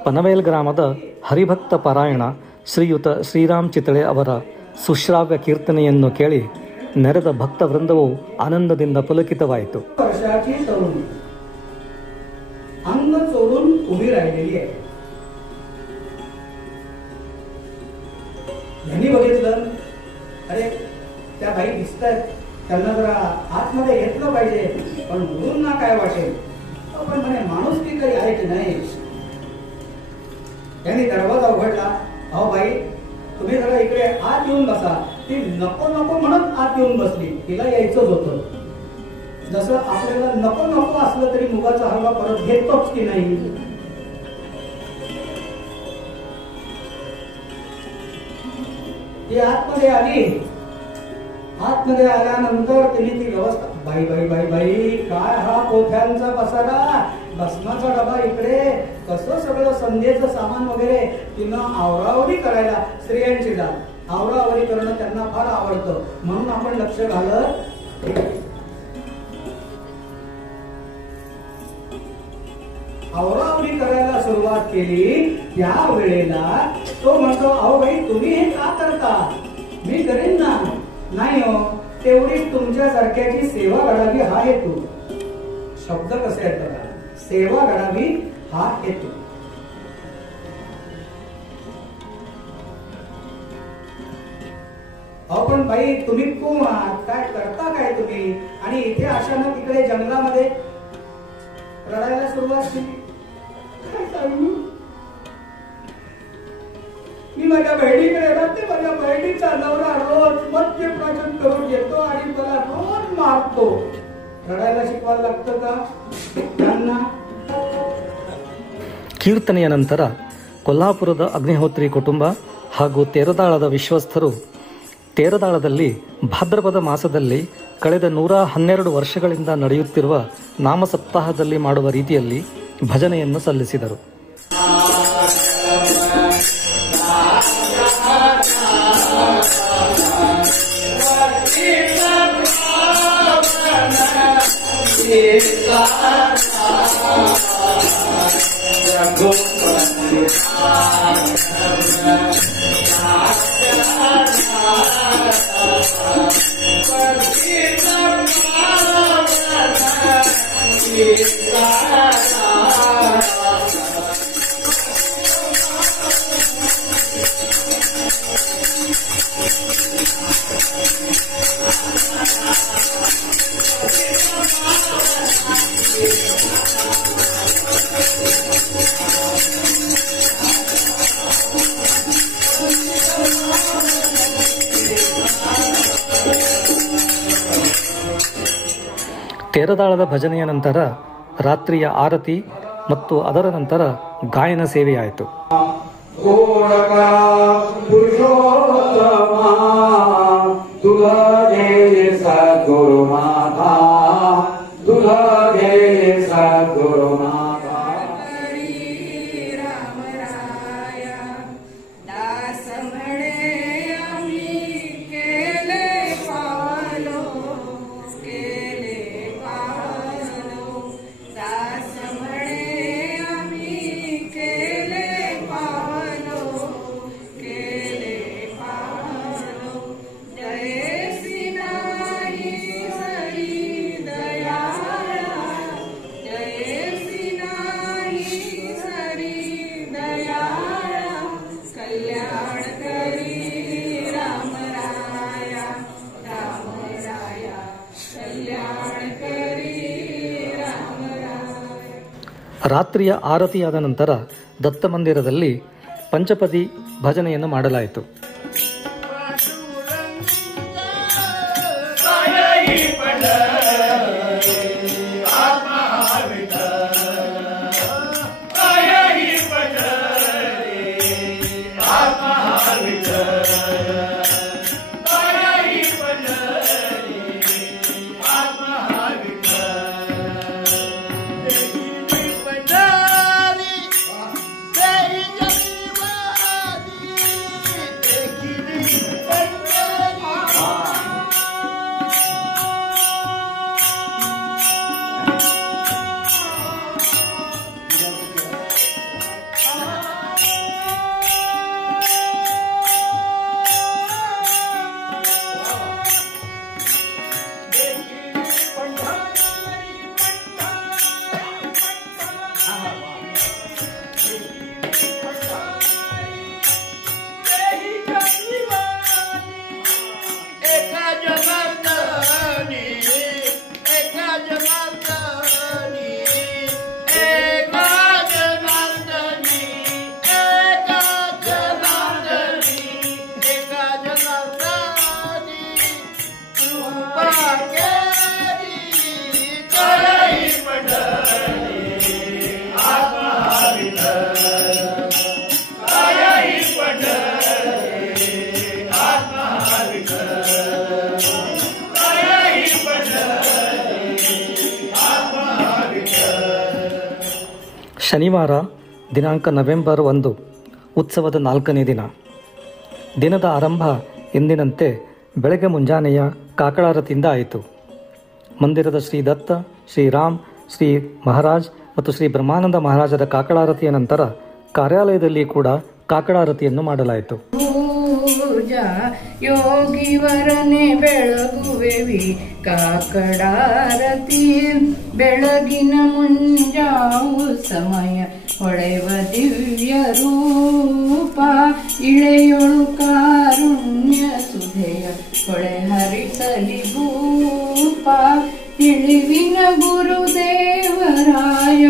ಪನವೇಲ್ ಗ್ರಾಮದ ಹರಿಭಕ್ತ ಪಾರಾಯಣ ಶ್ರೀಯುತ ಶ್ರೀರಾಮ್ ಚಿತಳೆ ಅವರ ಸುಶ್ರಾವ್ಯ ಕೀರ್ತನೆಯನ್ನು ಕೇಳಿ ನೆರೆದ ಭಕ್ತ ವೃಂದವು ಆನಂದದಿಂದ ಪುಲಕಿತವಾಯಿತು. वर्षाची तरुणी अंग चोरून उभी राहिलेली आहे. यांनी बघितलं, अरे त्या बाई दिसतात, त्यांना जरा आतमध्ये घेतलं पाहिजे, पण मुलींना काय वाटेल, पण म्हणे माणुसकी काही आहे की नाही. त्यांनी दरवाजा उघडला. अहो बाई, तुम्ही जरा इकडे आत येऊन बसा. ती नको नको म्हणत आत येऊन बसली. तिला यायचंच होतं. जसं आपल्याला नको नको असलं तरी मुगाचा हलवा परत घेतोच की नाही. ती आतमध्ये आली. आतमध्ये आल्यानंतर तिने ती व्यवस्था बाई बाई बाई बाई, काय हा कोफ्यांचा पसारा, भस्माचा डबा इकडे, कसं सगळं संध्येचं सामान वगैरे तिनं आवरावरी करायला. स्त्रियांची जात आवरावरी करणं त्यांना फार आवडतं, म्हणून आपण लक्ष घालत आवरावरी करायला सुरुवात केली. त्या वेळेला तो म्हणतो, अहो बाई तुम्ही हे का करता, मी करेन ना. नाही हो, तेवढी तुमच्या सारख्याची सेवा घडावी हा हेतू. शब्द कसे आहेत बघा, सेवा घडावी हा हेतू. अहो पण बाई तुम्ही कोण आहात, काय करता काय तुम्ही, आणि इथे अचानक तिकडे जंगलामध्ये रडायला सुरुवात केली. काय सांगू, मी माझ्या बहिणीकडे राहते, माझ्या बहिणीचा नवरा रोज मद्यप्राशन करून येतो आणि मला रोज मारतो. रडायला शिकवायला लागतं का त्यांना. ಕೀರ್ತನೆಯ ನಂತರ ಕೊಲ್ಹಾಪುರದ ಅಗ್ನಿಹೋತ್ರಿ ಕುಟುಂಬ ಹಾಗೂ ತೇರದಾಳದ ವಿಶ್ವಸ್ಥರು ತೇರದಾಳದಲ್ಲಿ ಭಾದ್ರಪದ ಮಾಸದಲ್ಲಿ ಕಳೆದ 112 ವರ್ಷಗಳಿಂದ ನಡೆಯುತ್ತಿರುವ ನಾಮಸಪ್ತಾಹದಲ್ಲಿ ಮಾಡುವ ರೀತಿಯಲ್ಲಿ ಭಜನೆಯನ್ನು ಸಲ್ಲಿಸಿದರು. ತೇರದಾಳದ ಭಜನೆಯ ನಂತರ ರಾತ್ರಿಯ ಆರತಿ ಮತ್ತು ಅದರ ನಂತರ ಗಾಯನ ಸೇವೆಯಾಯಿತು. ರಾತ್ರಿಯ ಆರತಿಯಾದ ನಂತರ ದತ್ತ ಮಂದಿರದಲ್ಲಿ ಪಂಚಪದಿ ಭಜನೆಯನ್ನು ಮಾಡಲಾಯಿತು. ಶನಿವಾರ ದಿನಾಂಕ ನವೆಂಬರ್ 1 ಉತ್ಸವದ 4ನೇ ದಿನ. ದಿನದ ಆರಂಭ ಎಂದಿನಂತೆ ಬೆಳಗ್ಗೆ ಮುಂಜಾನೆಯ ಕಾಕಳಾರತಿಯಿಂದ ಆಯಿತು. ಮಂದಿರದ ಶ್ರೀ ದತ್ತ, ಶ್ರೀ ರಾಮ್, ಶ್ರೀ ಮಹಾರಾಜ್ ಮತ್ತು ಶ್ರೀ ಬ್ರಹ್ಮಾನಂದ ಮಹಾರಾಜರ ಕಾಕಳಾರತಿಯ ನಂತರ ಕಾರ್ಯಾಲಯದಲ್ಲಿ ಕೂಡ ಕಾಕಳಾರತಿಯನ್ನು ಮಾಡಲಾಯಿತು. ಪೂಜಾ ಯೋಗಿವರನೆ ಬೆಳಗುವೆವಿ ಕಾಕಡಾರತಿ, ಬೆಳಗಿನ ಮುಂಜಾವು ಸಮಯ ಹೊಳೆವ ದಿವ್ಯ ರೂಪ, ಇಳೆಯೊಳು ಕಾರುಣ್ಯ ಸುಧೆಯ ಹೊಳೆ ಹರಿಸಲಿ ಭೂಪ, ತಿಳಿವಿನ ಗುರುದೇವರಾಯ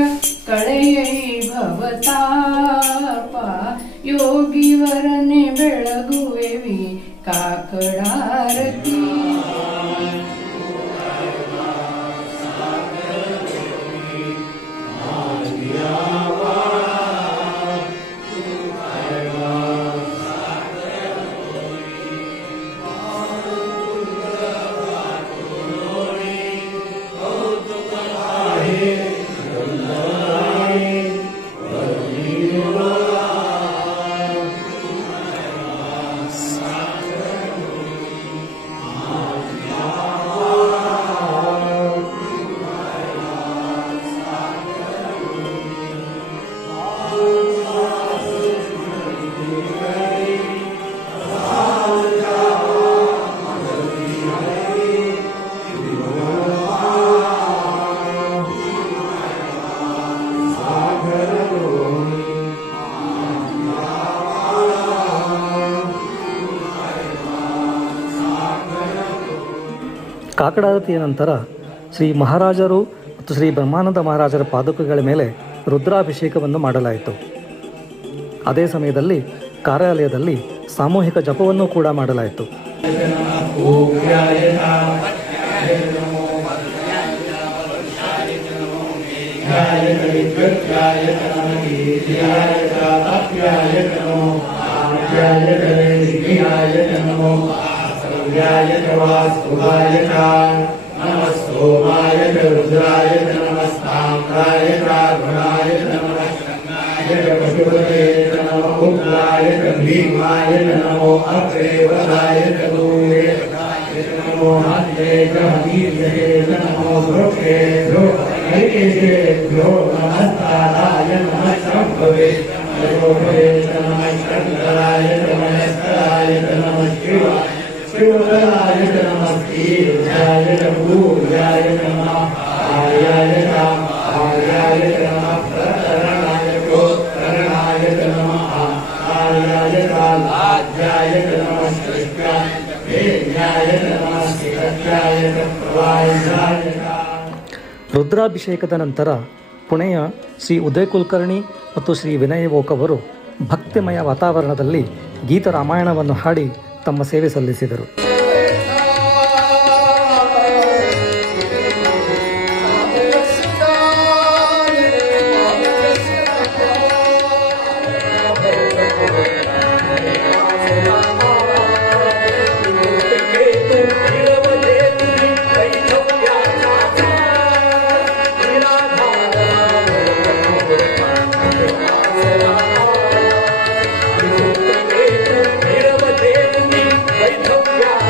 ಕಳೆಯೈ ಭವತಾಪ, ಯೋಗಿವರನೆ ಬೆಳಗುವೆವಿ ಕಾಕಡಾರತಿ. ಕಾಕಡಾರತಿಯ ನಂತರ ಶ್ರೀ ಮಹಾರಾಜರು ಮತ್ತು ಶ್ರೀ ಬ್ರಹ್ಮಾನಂದ ಮಹಾರಾಜರ ಪಾದುಕೆಗಳ ಮೇಲೆ ರುದ್ರಾಭಿಷೇಕವನ್ನು ಮಾಡಲಾಯಿತು. ಅದೇ ಸಮಯದಲ್ಲಿ ಕಾರ್ಯಾಲಯದಲ್ಲಿ ಸಾಮೂಹಿಕ ಜಪವನ್ನು ಕೂಡ ಮಾಡಲಾಯಿತು. नमस्तोमाय रुद्राय नमस्ताम्राय गुणाय नमस्ताय पशुपते नमो उग्राय भीमाय नमो अग्रेवराय दूरे नमो हस्ते नमो वृक्षेभ्यो हरिकेशेभ्यो नमस्काराय नमस्संभवे नमस्कराय नमस्काराय नमः शिवाय शिवराय नमः ईशाय भूयाय नमः आर्याय नमः प्रतरणाय गोत्रणाय नमः आर्याय राज्याय नमः कृष्णाय नमः शिवाय प्रवाहाय. ರುದ್ರಾಭಿಷೇಕದ ನಂತರ ಪುಣೆಯ ಶ್ರೀ ಉದಯ್ ಕುಲಕರ್ಣಿ ಮತ್ತು ಶ್ರೀ ವಿನಯ್ ವೋಕ್ ಅವರು ಭಕ್ತಿಮಯ ವಾತಾವರಣದಲ್ಲಿ ಗೀತ ರಾಮಾಯಣವನ್ನು ಹಾಡಿ ತಮ್ಮ ಸೇವೆ ಸಲ್ಲಿಸಿದರು. वैधव्या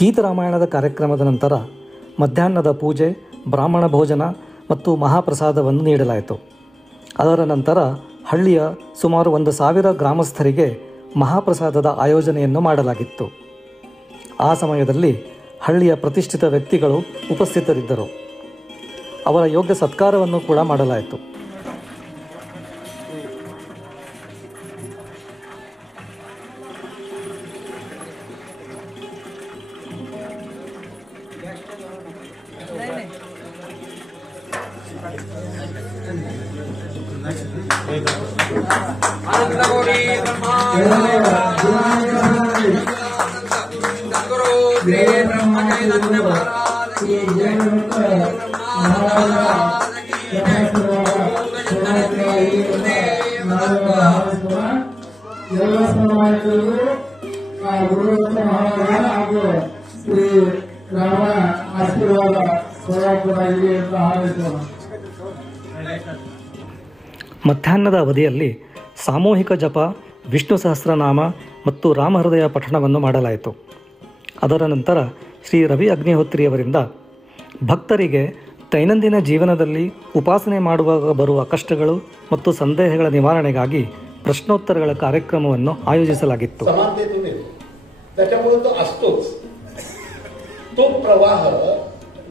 ಗೀತರಾಮಾಯಣದ ಕಾರ್ಯಕ್ರಮದ ನಂತರ ಮಧ್ಯಾಹ್ನದ ಪೂಜೆ, ಬ್ರಾಹ್ಮಣ ಭೋಜನ ಮತ್ತು ಮಹಾಪ್ರಸಾದವನ್ನು ನೀಡಲಾಯಿತು. ಅದರ ನಂತರ ಹಳ್ಳಿಯ ಸುಮಾರು 1,000 ಗ್ರಾಮಸ್ಥರಿಗೆ ಮಹಾಪ್ರಸಾದದ ಆಯೋಜನೆಯನ್ನು ಮಾಡಲಾಗಿತ್ತು. ಆ ಸಮಯದಲ್ಲಿ ಹಳ್ಳಿಯ ಪ್ರತಿಷ್ಠಿತ ವ್ಯಕ್ತಿಗಳು ಉಪಸ್ಥಿತರಿದ್ದರು. ಅವರ ಯೋಗ್ಯ ಸತ್ಕಾರವನ್ನು ಕೂಡ ಮಾಡಲಾಯಿತು. ಮಧ್ಯಾಹ್ನದ ಅವಧಿಯಲ್ಲಿ ಸಾಮೂಹಿಕ ಜಪ, ವಿಷ್ಣು ಸಹಸ್ರನಾಮ ಮತ್ತು ರಾಮಹೃದಯ ಪಠಣವನ್ನು ಮಾಡಲಾಯಿತು. ಅದರ ನಂತರ ಶ್ರೀ ರವಿ ಅಗ್ನಿಹೋತ್ರಿಯವರಿಂದ ಭಕ್ತರಿಗೆ ದೈನಂದಿನ ಜೀವನದಲ್ಲಿ ಉಪಾಸನೆ ಮಾಡುವಾಗ ಬರುವ ಕಷ್ಟಗಳು ಮತ್ತು ಸಂದೇಹಗಳ ನಿವಾರಣೆಗಾಗಿ प्रश्नोत्तरಗಳ ಕಾರ್ಯಕ್ರಮವನ್ನು ಆಯೋಜಿಸಲಾಗಿತ್ತು. समानतेतून येतो, त्याच्यामुळे तो असतोच. तो प्रवाह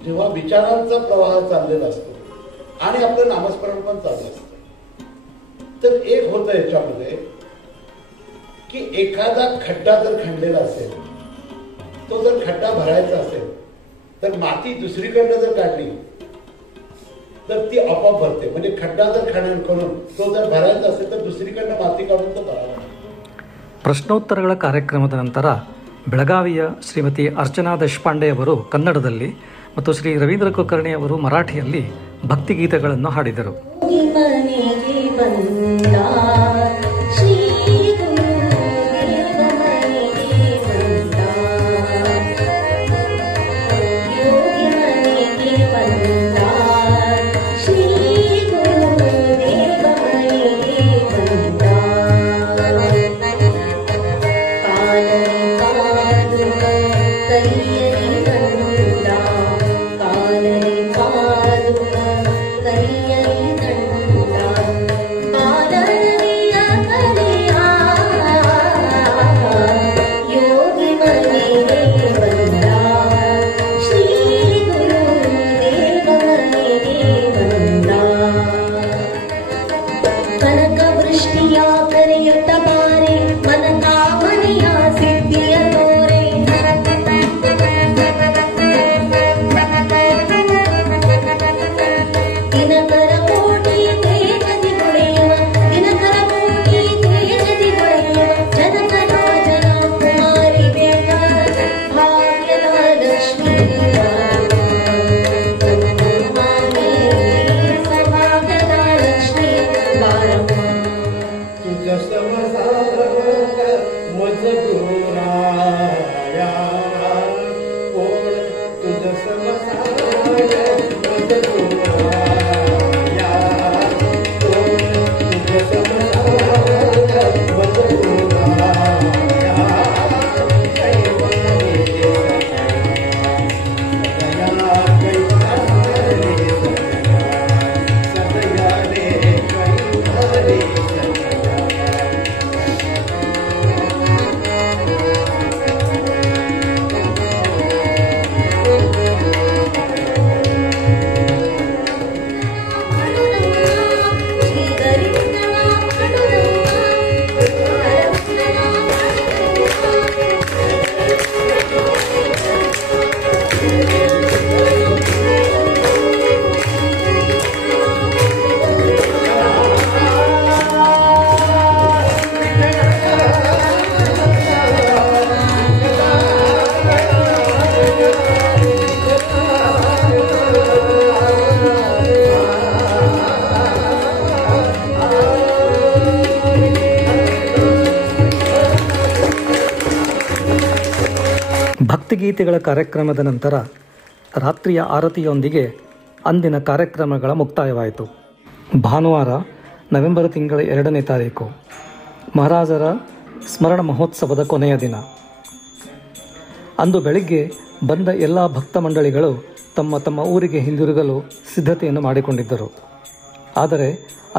जेव्हा विचारांचा प्रवाह चाललेला असतो आणि आपलं नामस्मरण पण चालू असतं, तर एक होतं याच्यामध्ये की एखादा खड्डा जर खणलेला असेल, तो जर खड्डा भरायचा असेल तर माती दुसरीकडनं जर काढली तर ती आपोआप भरते. म्हणजे खड्डा जर खणून तो जर भरायचा असेल तर दुसरीकडनं माती काढून तो भरावा. ಪ್ರಶ್ನೋತ್ತರಗಳ ಕಾರ್ಯಕ್ರಮದ ನಂತರ ಬೆಳಗಾವಿಯ ಶ್ರೀಮತಿ ಅರ್ಚನಾ ದೇಶಪಾಂಡೆ ಅವರು ಕನ್ನಡದಲ್ಲಿ ಮತ್ತು ಶ್ರೀ ರವೀಂದ್ರ ಕುಲಕರ್ಣಿ ಅವರು ಮರಾಠಿಯಲ್ಲಿ ಭಕ್ತಿಗೀತೆಗಳನ್ನು ಹಾಡಿದರು. योगी ಭಕ್ತಿಗೀತೆಗಳ ಕಾರ್ಯಕ್ರಮದ ನಂತರ ರಾತ್ರಿಯ ಆರತಿಯೊಂದಿಗೆ ಅಂದಿನ ಕಾರ್ಯಕ್ರಮಗಳ ಮುಕ್ತಾಯವಾಯಿತು. ಭಾನುವಾರ ನವೆಂಬರ್ ತಿಂಗಳ 2ನೇ ತಾರೀಕು ಮಹಾರಾಜರ ಸ್ಮರಣ ಮಹೋತ್ಸವದ ಕೊನೆಯ ದಿನ. ಅಂದು ಬೆಳಿಗ್ಗೆ ಬಂದ ಎಲ್ಲ ಭಕ್ತ ಮಂಡಳಿಗಳು ತಮ್ಮ ತಮ್ಮ ಊರಿಗೆ ಹಿಂದಿರುಗಲು ಸಿದ್ಧತೆಯನ್ನು ಮಾಡಿಕೊಂಡಿದ್ದರು. ಆದರೆ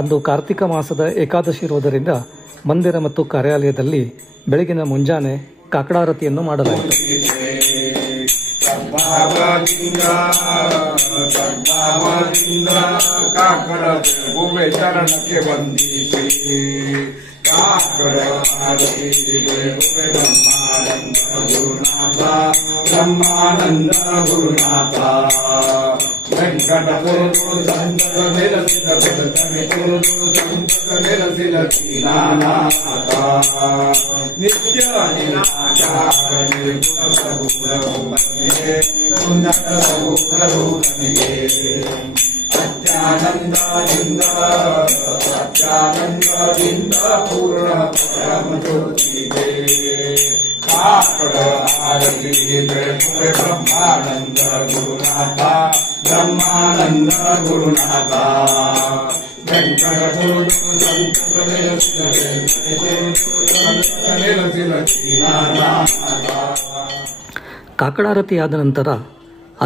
ಅಂದು ಕಾರ್ತಿಕ ಮಾಸದ ಏಕಾದಶಿ ಇರುವುದರಿಂದ ಮಂದಿರ ಮತ್ತು ಕಾರ್ಯಾಲಯದಲ್ಲಿ ಬೆಳಗಿನ ಮುಂಜಾನೆ ಕಾಕಡಾರತಿಯನ್ನು ಮಾಡಲಾಯಿತು. ಬ್ರಹ್ಮಾನಂದ ಗುರುನಾಥ ವೆಂಕಟಪುರ ಸಂತತ ನೆಲೆಸಿದ ನೆಲೆಸಿದ ದೀನಾನಾಥ ನಿತ್ಯ ನಿರಾಚಾರ ನಿರ್ಗುಣ ಸಗುಣ ರೂಪನಿಗೆ ಸುಂದರ ಸಗುಣ ರೂಪನಿಗೆ ಸತ್ಯಾನಂದದಿಂದ ಪೂರ್ಣ ಪರಮ ಜ್ಯೋತಿಗೆ ಕಾಕಡ ಆರತಿ ಬೆಳಗುವೆ ಬ್ರಹ್ಮಾನಂದ ಗುರುನಾಥ ಬ್ರಹ್ಮಾನಂದ ಗುರುನಾಥ ವೆಂಕಟಪುರ ಸಂತತ ನೆಲೆಸಿದ ದೀನಾನಾಥ. ಕಾಕಡಾರತಿಯಾದ ನಂತರ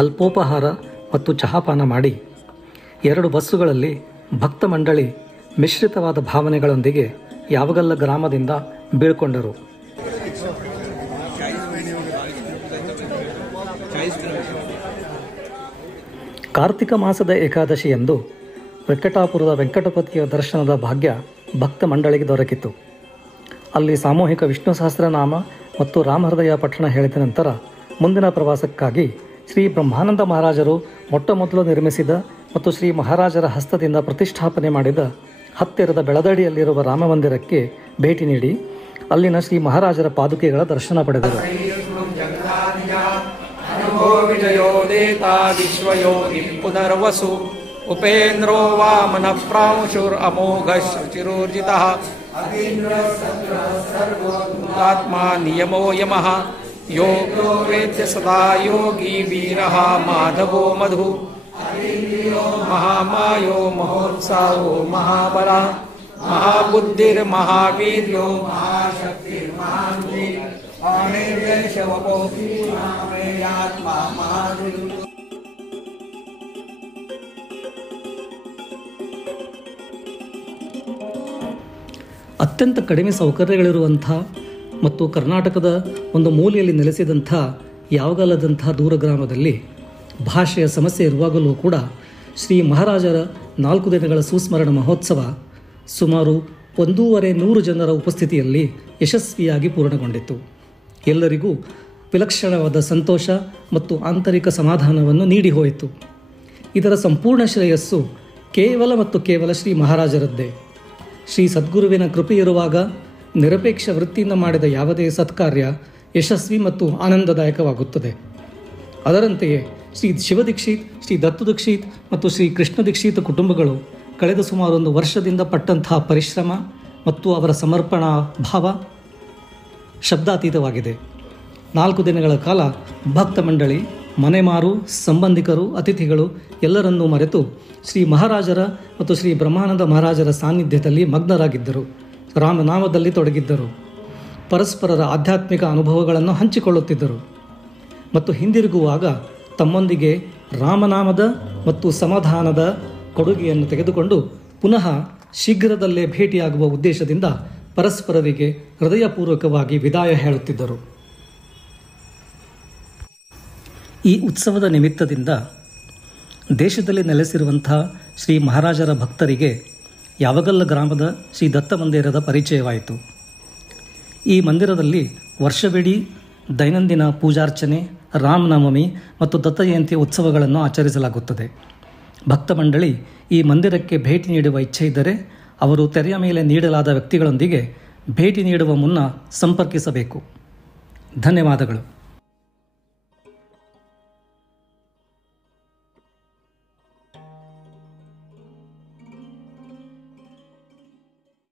ಅಲ್ಪೋಪಹಾರ ಮತ್ತು ಚಹಾಪಾನ ಮಾಡಿ 2 ಬಸ್ಸುಗಳಲ್ಲಿ ಭಕ್ತ ಮಂಡಳಿ ಮಿಶ್ರಿತವಾದ ಭಾವನೆಗಳೊಂದಿಗೆ ಯಾವಗಲ್ಲ ಗ್ರಾಮದಿಂದ ಬೀಳ್ಕೊಂಡರು. ಕಾರ್ತಿಕ ಮಾಸದ ಏಕಾದಶಿಯಂದು ವೆಂಕಟಾಪುರದ ವೆಂಕಟಪತಿಯ ದರ್ಶನದ ಭಾಗ್ಯ ಭಕ್ತ ಮಂಡಳಿಗೆ ದೊರಕಿತು. ಅಲ್ಲಿ ಸಾಮೂಹಿಕ ವಿಷ್ಣು ಸಹಸ್ರನಾಮ ಮತ್ತು ರಾಮಹೃದಯ ಪಠಣ ಹೇಳಿದ ನಂತರ ಮುಂದಿನ ಪ್ರವಾಸಕ್ಕಾಗಿ ಶ್ರೀ ಬ್ರಹ್ಮಾನಂದ ಮಹಾರಾಜರು ಮೊಟ್ಟಮೊದಲು ನಿರ್ಮಿಸಿದ ಮತ್ತು ಶ್ರೀ ಮಹಾರಾಜರ ಹಸ್ತದಿಂದ ಪ್ರತಿಷ್ಠಾಪನೆ ಮಾಡಿದ ಹತ್ತಿರದ ಬೆಳದಡಿಯಲ್ಲಿರುವ ರಾಮಮಂದಿರಕ್ಕೆ ಭೇಟಿ ನೀಡಿ ಅಲ್ಲಿನ ಶ್ರೀ ಮಹಾರಾಜರ ಪಾದುಕೆಗಳ ದರ್ಶನ ಪಡೆದರು. ವಿಜಯೋ ದೇತಾ ವಿಶ್ವಯೋಗಿ ಪುನರ್ವಸು ಉಪೇಂದ್ರೋ ವಾಮನ ಪ್ರಾಂಶುರ್ ಅಮೋಘ ಚಿರೋರ್ಜಿತಃ ಆತ್ಮ ನಿಯಮೋ ಯಮಃ ಯೋಗೋ ವೇದ್ಯ ಸದಾ ಯೋಗಿ ವೀರಃ ಮಾಧವೋ ಮಧು ಮಹಾಮಾಯೋ ಮಹೋತ್ಸಾಹೋ ಮಹಾಬಲ ಮಹಾಬುದ್ಧಿರ್ ಮಹಾವೀರ್ಯೋ ಮಹಾಶಕ್ತಿರ್ ಮಹಾನ್ವೀರ್ ಅತ್ಯಂತ ಕಡಿಮೆ ಸೌಕರ್ಯಗಳಿರುವಂಥ ಮತ್ತು ಕರ್ನಾಟಕದ ಒಂದು ಮೂಲೆಯಲ್ಲಿ ನೆಲೆಸಿದಂಥ ಯಾವಗಲ್ಲದಂಥ ದೂರ ಗ್ರಾಮದಲ್ಲಿ ಭಾಷೆಯ ಸಮಸ್ಯೆ ಇರುವಾಗಲೂ ಕೂಡ ಶ್ರೀ ಮಹಾರಾಜರ 4 ದಿನಗಳ ಸುಸ್ಮರಣ ಮಹೋತ್ಸವ ಸುಮಾರು 1,200 ಜನರ ಉಪಸ್ಥಿತಿಯಲ್ಲಿ ಯಶಸ್ವಿಯಾಗಿ ಪೂರ್ಣಗೊಂಡಿತು. ಎಲ್ಲರಿಗೂ ವಿಲಕ್ಷಣವಾದ ಸಂತೋಷ ಮತ್ತು ಆಂತರಿಕ ಸಮಾಧಾನವನ್ನು ನೀಡಿ ಹೋಯಿತು. ಇದರ ಸಂಪೂರ್ಣ ಶ್ರೇಯಸ್ಸು ಕೇವಲ ಶ್ರೀ ಮಹಾರಾಜರದ್ದೇ. ಶ್ರೀ ಸದ್ಗುರುವಿನ ಕೃಪೆ ಇರುವಾಗ ನಿರಪೇಕ್ಷ ವೃತ್ತಿಯಿಂದ ಮಾಡಿದ ಯಾವುದೇ ಸತ್ಕಾರ್ಯ ಯಶಸ್ವಿ ಮತ್ತು ಆನಂದದಾಯಕವಾಗುತ್ತದೆ. ಅದರಂತೆಯೇ ಶ್ರೀ ಶಿವದೀಕ್ಷಿತ್, ಶ್ರೀ ದತ್ತು ದೀಕ್ಷಿತ್ ಮತ್ತು ಶ್ರೀ ಕೃಷ್ಣ ದೀಕ್ಷಿತ್ ಕುಟುಂಬಗಳು ಕಳೆದ ಸುಮಾರು 1 ವರ್ಷದಿಂದ ಪಟ್ಟಂತಹ ಪರಿಶ್ರಮ ಮತ್ತು ಅವರ ಸಮರ್ಪಣಾ ಭಾವ ಶಬ್ದಾತೀತವಾಗಿದೆ. 4 ದಿನಗಳ ಕಾಲ ಭಕ್ತ ಮಂಡಳಿ, ಮನೆಮಾರು, ಸಂಬಂಧಿಕರು, ಅತಿಥಿಗಳು ಎಲ್ಲರನ್ನೂ ಮರೆತು ಶ್ರೀ ಮಹಾರಾಜರ ಮತ್ತು ಶ್ರೀ ಬ್ರಹ್ಮಾನಂದ ಮಹಾರಾಜರ ಸಾನ್ನಿಧ್ಯದಲ್ಲಿ ಮಗ್ನರಾಗಿದ್ದರು. ರಾಮನಾಮದಲ್ಲಿ ತೊಡಗಿದ್ದರು. ಪರಸ್ಪರರ ಆಧ್ಯಾತ್ಮಿಕ ಅನುಭವಗಳನ್ನು ಹಂಚಿಕೊಳ್ಳುತ್ತಿದ್ದರು ಮತ್ತು ಹಿಂದಿರುಗುವಾಗ ತಮ್ಮೊಂದಿಗೆ ರಾಮನಾಮದ ಮತ್ತು ಸಮಾಧಾನದ ಕೊಡುಗೆಯನ್ನು ತೆಗೆದುಕೊಂಡು ಪುನಃ ಶೀಘ್ರದಲ್ಲೇ ಭೇಟಿಯಾಗುವ ಉದ್ದೇಶದಿಂದ ಪರಸ್ಪರರಿಗೆ ಹೃದಯಪೂರ್ವಕವಾಗಿ ವಿದಾಯ ಹೇಳುತ್ತಿದ್ದರು. ಈ ಉತ್ಸವದ ನಿಮಿತ್ತದಿಂದ ದೇಶದಲ್ಲಿ ನೆಲೆಸಿರುವಂಥ ಶ್ರೀ ಮಹಾರಾಜರ ಭಕ್ತರಿಗೆ ಯಾವಗಲ್ಲ ಗ್ರಾಮದ ಶ್ರೀ ದತ್ತ ಮಂದಿರದ ಪರಿಚಯವಾಯಿತು. ಈ ಮಂದಿರದಲ್ಲಿ ವರ್ಷವಿಡೀ ದೈನಂದಿನ ಪೂಜಾರ್ಚನೆ, ರಾಮನವಮಿ ಮತ್ತು ದತ್ತ ಜಯಂತಿ ಉತ್ಸವಗಳನ್ನು ಆಚರಿಸಲಾಗುತ್ತದೆ. ಭಕ್ತ ಮಂಡಳಿ ಈ ಮಂದಿರಕ್ಕೆ ಭೇಟಿ ನೀಡುವ ಇಚ್ಛೆ ಇದ್ದರೆ ಅವರು ತೆರೆಯ ಮೇಲೆ ನೀಡಲಾದ ವ್ಯಕ್ತಿಗಳೊಂದಿಗೆ ಭೇಟಿ ನೀಡುವ ಮುನ್ನ ಸಂಪರ್ಕಿಸಬೇಕು. ಧನ್ಯವಾದಗಳು.